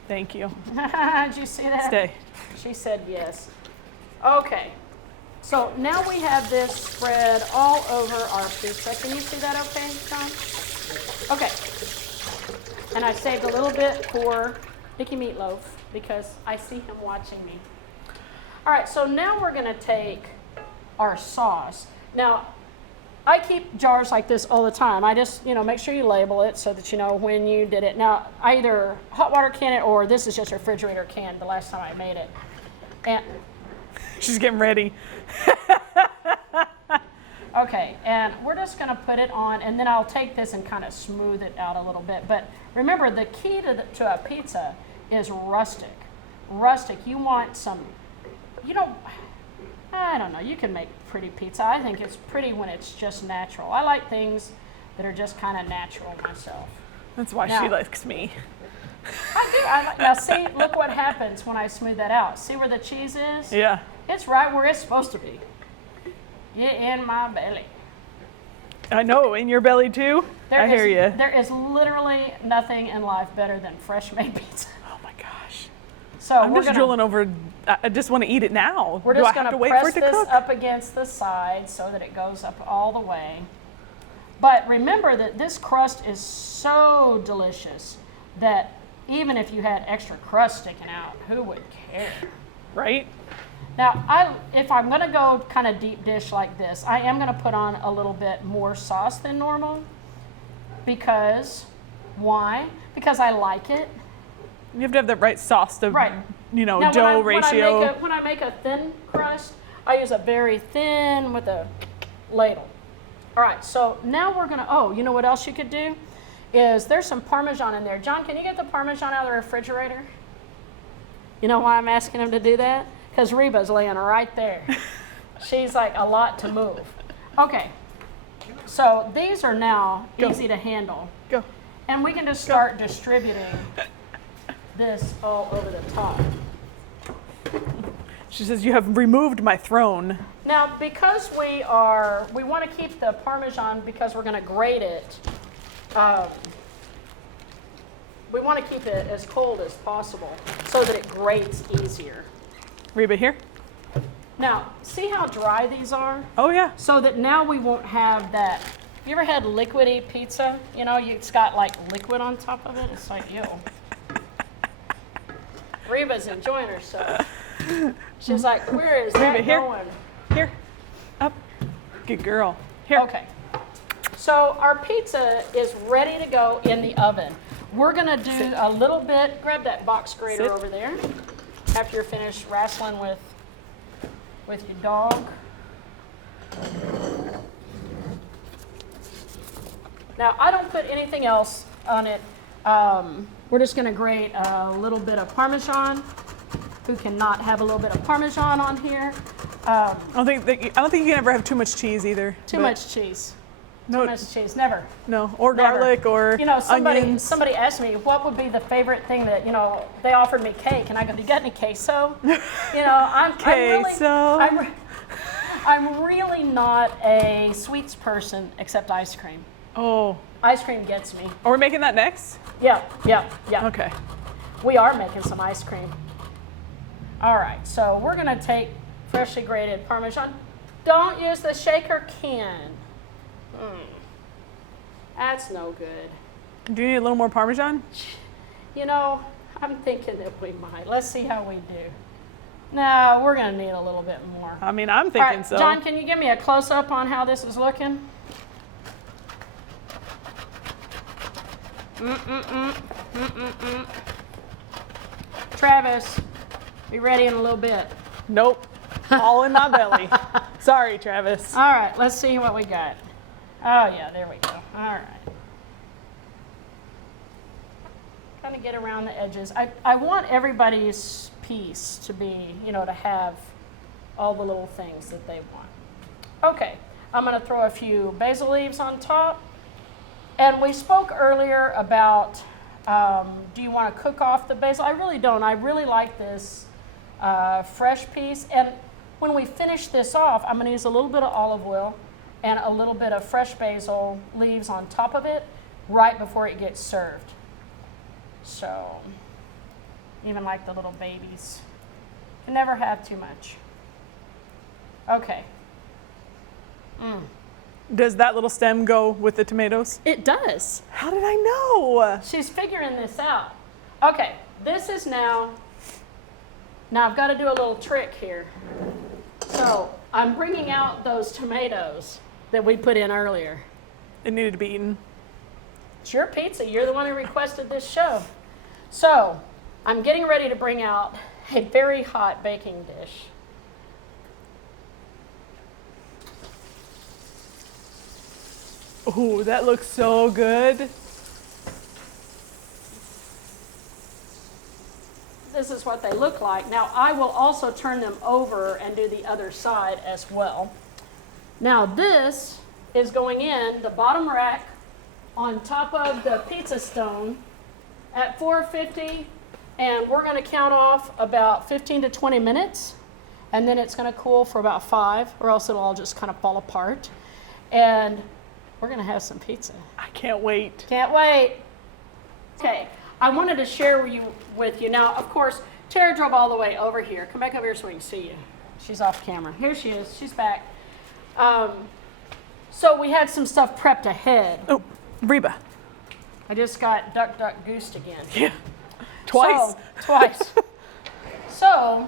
Thank you. Did you see that? Stay. She said yes. Okay, so now we have this spread all over our pizza. Can you see that okay, John? Okay, and I saved a little bit for Mickey Meatloaf because I see him watching me. All right, so now we're gonna take our sauce. Now, I keep jars like this all the time. I just, make sure you label it so that you know when you did it. Now, I either hot water can it or this is just a refrigerator can the last time I made it. And she's getting ready. okay, and we're just gonna put it on, and then I'll take this and kind of smooth it out a little bit. But remember, the key to a pizza is rustic. Rustic, you want some, I don't know, you can make pretty pizza. I think it's pretty when it's just natural. I like things that are just kind of natural myself. That's why she likes me. I do. Now see, look what happens when I smooth that out. See where the cheese is? Yeah. It's right where it's supposed to be. In my belly. I know, in your belly too? I hear you. There is literally nothing in life better than fresh made pizza. Oh my gosh. So I'm just drooling over, I just want to eat it now. We're just going to press this up against the side so that it goes up all the way. But remember that this crust is so delicious that even if you had extra crust sticking out, who would care? Right? Now, if I'm going to go kind of deep dish like this, I am going to put on a little bit more sauce than normal. Why? Because I like it. You have to have the right sauce to, now, dough ratio. When I make a thin crust, I use a very thin with a ladle. All right, so now we're going to, you know what else you could do? There's some Parmesan in there. John, can you get the Parmesan out of the refrigerator? You know why I'm asking him to do that? Because Reba's laying right there. She's like a lot to move. Okay, so these are now easy to handle. Go. And we can just start distributing this all over the top. She says, you have removed my throne. Now, because we want to keep the Parmesan because we're going to grate it, we want to keep it as cold as possible so that it grates easier. Reba, here. Now, see how dry these are? Oh, yeah. So that now we won't have that. You ever had liquidy pizza? It's got like liquid on top of it. It's like, ew. Reba's enjoying herself. She's like, where is that going? Here. Up. Good girl. Here. Okay. So our pizza is ready to go in the oven. We're going to do a little bit. Grab that box grater over there after you're finished wrestling with your dog. Now, I don't put anything else on it. We're just going to grate a little bit of Parmesan. Who cannot have a little bit of Parmesan on here? I don't think you can ever have too much cheese either. Too much cheese. Too much cheese. Never. No, or Never. Garlic or onions. Somebody asked me what would be the favorite thing that, they offered me cake, and I go, you got any queso? I'm really not a sweets person except ice cream. Oh. Ice cream gets me. Are we making that next? Yeah. Okay. We are making some ice cream. All right, so we're going to take freshly grated Parmesan. Don't use the shaker can. That's no good. Do you need a little more Parmesan? I'm thinking that we might. Let's see how we do. No, we're going to need a little bit more. I mean, I'm thinking so. John, can you give me a close-up on how this is looking? Travis, be ready in a little bit. Nope. All in my belly. Sorry, Travis. All right, let's see what we got. Oh, yeah, there we go. All right. Kind of get around the edges. I want everybody's piece to be, to have all the little things that they want. Okay, I'm going to throw a few basil leaves on top. And we spoke earlier about, do you want to cook off the basil? I really don't. I really like this fresh piece. And when we finish this off, I'm going to use a little bit of olive oil and a little bit of fresh basil leaves on top of it right before it gets served. So, even like the little babies. You can never have too much. Okay. Does that little stem go with the tomatoes? It does. How did I know? She's figuring this out. Okay, this is now Now I've got to do a little trick here. So I'm bringing out those tomatoes that we put in earlier. It needed to be eaten. It's your pizza. You're the one who requested this show. So I'm getting ready to bring out a very hot baking dish. Ooh, that looks so good. This is what they look like. Now I will also turn them over and do the other side as well. Now this is going in the bottom rack on top of the pizza stone at 450, and we're going to count off about 15 to 20 minutes, and then it's going to cool for about 5, or else it'll all just kind of fall apart. And we're going to have some pizza. I can't wait. Can't wait. Okay, I wanted to share with you. Now, of course, Tara drove all the way over here. Come back over here so we can see you. She's off camera. Here she is. She's back. So we had some stuff prepped ahead. Oh, Reba. I just got duck, goosed again. Yeah. Twice. Twice. So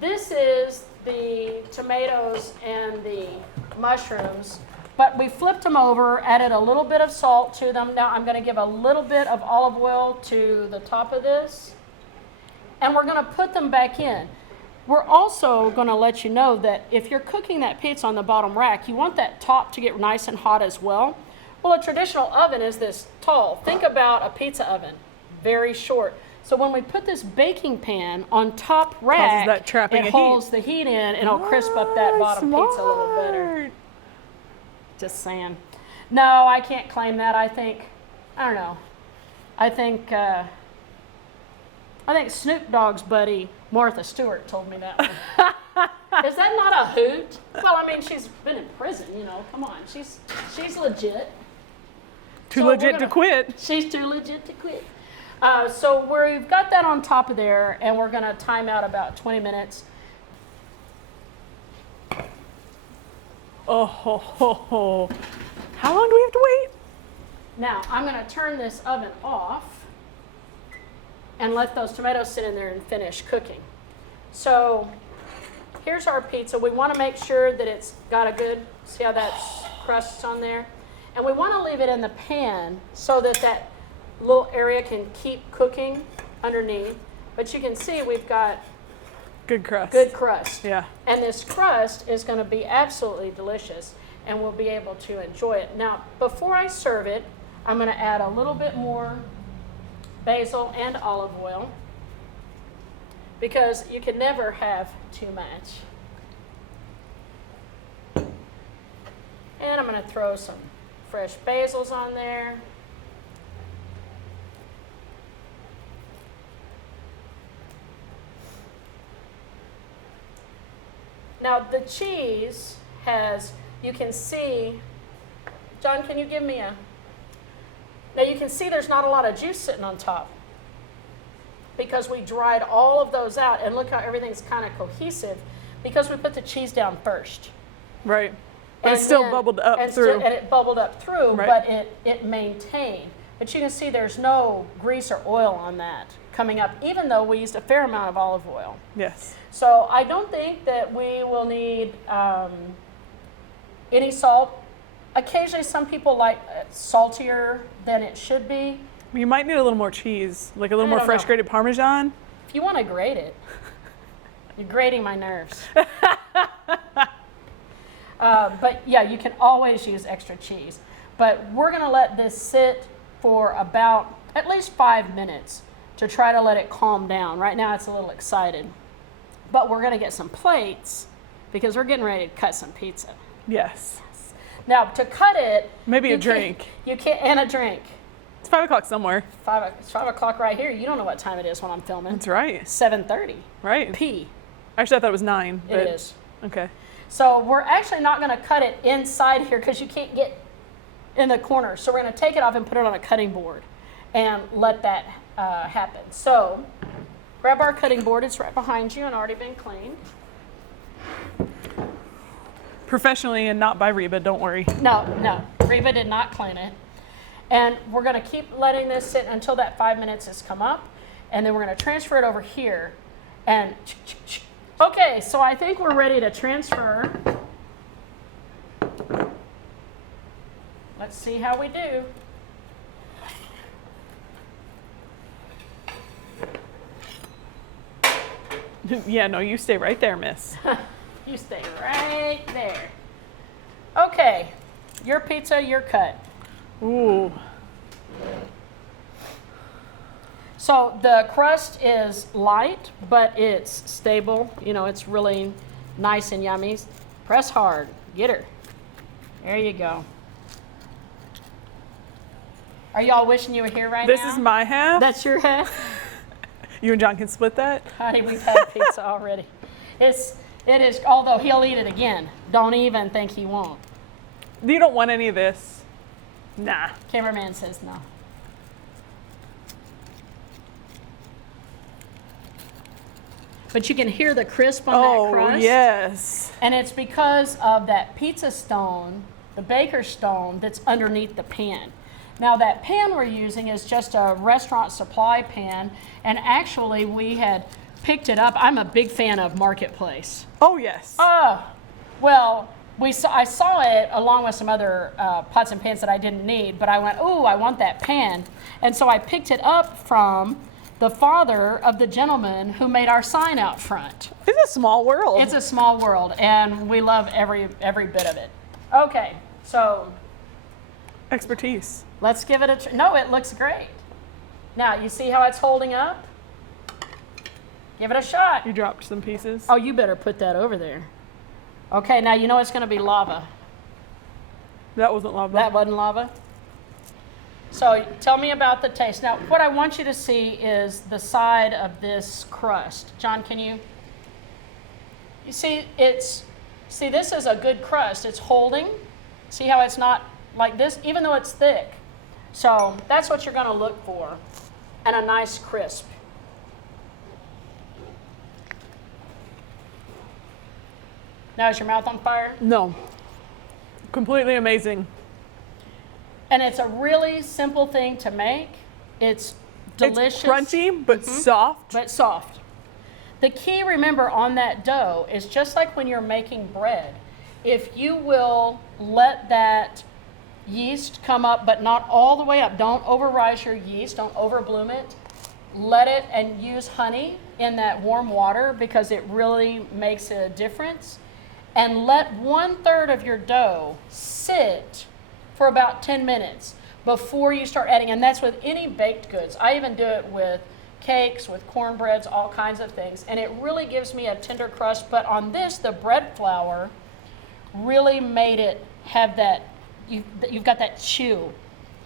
this is the tomatoes and the mushrooms, but we flipped them over, added a little bit of salt to them. Now I'm going to give a little bit of olive oil to the top of this, and we're going to put them back in. We're also going to let you know that if you're cooking that pizza on the bottom rack, you want that top to get nice and hot as well. Well, a traditional oven is this tall. Think about a pizza oven, very short. So when we put this baking pan on top rack, that trapping it of holds heat. the heat in, and it'll crisp up that bottom pizza a little better. Just saying. No, I can't claim that. I don't know. I think Snoop Dogg's buddy, Martha Stewart, told me that one. Is that not a hoot? Well, I mean, she's been in prison, come on. She's legit. Too So legit to quit. She's too legit to quit. So we've got that on top of there, and we're going to time out about 20 minutes. Oh, ho, ho, ho. How long do we have to wait? Now, I'm going to turn this oven off and let those tomatoes sit in there and finish cooking. So here's our pizza. We want to make sure that it's got a good, see how that crust's on there? And we want to leave it in the pan so that that little area can keep cooking underneath. But you can see we've got good crust. Good crust. Yeah. And this crust is going to be absolutely delicious, and we'll be able to enjoy it. Now, before I serve it, I'm going to add a little bit more basil and olive oil, because you can never have too much. And I'm going to throw some fresh basils on there. Now the cheese has, you can see, John, can you give me now you can see there's not a lot of juice sitting on top because we dried all of those out, and look how everything's kind of cohesive because we put the cheese down first. Right. But it still bubbled up through. And it bubbled up through, right. But it maintained. But you can see there's no grease or oil on that coming up, even though we used a fair amount of olive oil. Yes. So I don't think that we will need any salt. Occasionally some people like it saltier than it should be. You might need a little more cheese, like a little more fresh grated Parmesan. If you want to grate it, you're grating my nerves. But yeah, you can always use extra cheese. But we're going to let this sit for about at least 5 minutes to try to let it calm down. Right now it's a little excited. But we're going to get some plates because we're getting ready to cut some pizza. Yes. Now to cut it, maybe a drink. You can't, and a drink. It's 5 o'clock somewhere. It's 5 o'clock right here. You don't know what time it is when I'm filming. That's right. 7:30. Right. P. Actually, I thought it was 9. But it is. Okay. So we're actually not going to cut it inside here because you can't get in the corner. So we're going to take it off and put it on a cutting board and let that happen. So grab our cutting board. It's right behind you and already been cleaned. Professionally and not by Reba, don't worry. No, Reba did not clean it. And we're going to keep letting this sit until that 5 minutes has come up. And then we're going to transfer it over here. And okay, so I think we're ready to transfer. Let's see how we do. Yeah, no, you stay right there, miss. You stay right there. Okay, your pizza, your cut. Ooh. So the crust is light, but it's stable. You know, it's really nice and yummy. Press hard. Get her. There you go. Are y'all wishing you were here right This now? is my half. That's your half? You and John can split that? Honey, we've had pizza already. It is, although he'll eat it again. Don't even think he won't. You don't want any of this? Nah. Cameraman says no. But you can hear the crisp on that crust. Oh, yes. And it's because of that pizza stone, the baker stone, that's underneath the pan. Now that pan we're using is just a restaurant supply pan, and actually we had picked it up. I'm a big fan of Marketplace. Oh, yes. Well, I saw it along with some other pots and pans that I didn't need, but I went, ooh, I want that pan. And so I picked it up from the father of the gentleman who made our sign out front. It's a small world. It's a small world, and we love every bit of it. Okay, so Expertise. let's give it a no, it looks great. Now, you see how it's holding up? Give it a shot. You dropped some pieces. Oh, you better put that over there. Okay, now you know it's going to be lava. That wasn't lava. That wasn't lava? So tell me about the taste. Now, what I want you to see is the side of this crust. John, can you? You see, this is a good crust. It's holding. See how it's not like this, even though it's thick. So that's what you're going to look for, and a nice crisp. Now, is your mouth on fire? No. Completely amazing. And it's a really simple thing to make. It's delicious. It's crunchy, but soft. But soft. The key, remember, on that dough is just like when you're making bread. If you will let that yeast come up, but not all the way up. Don't overrise your yeast. Don't overbloom it. Let it, and use honey in that warm water because it really makes a difference. And let 1/3 of your dough sit for about 10 minutes before you start adding, and that's with any baked goods. I even do it with cakes, with cornbreads, all kinds of things, and it really gives me a tender crust. But on this, the bread flour really made it have that, you've got that chew.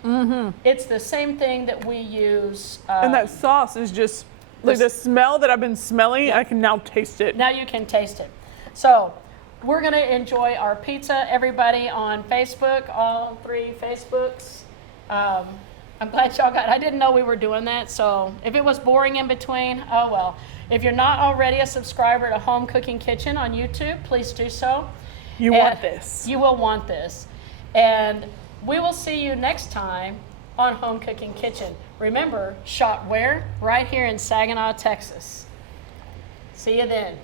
Mm-hmm. It's the same thing that we use. And that sauce is just, like the smell that I've been smelling, yeah. I can now taste it. Now you can taste it. So we're going to enjoy our pizza, everybody on Facebook, all 3 Facebooks. I'm glad y'all got, I didn't know we were doing that, so if it was boring in between, oh well. If you're not already a subscriber to Home Cooking Kitchen on YouTube, please do so. You want this. You will want this. And we will see you next time on Home Cooking Kitchen. Remember, shot where? Right here in Saginaw, Texas. See you then.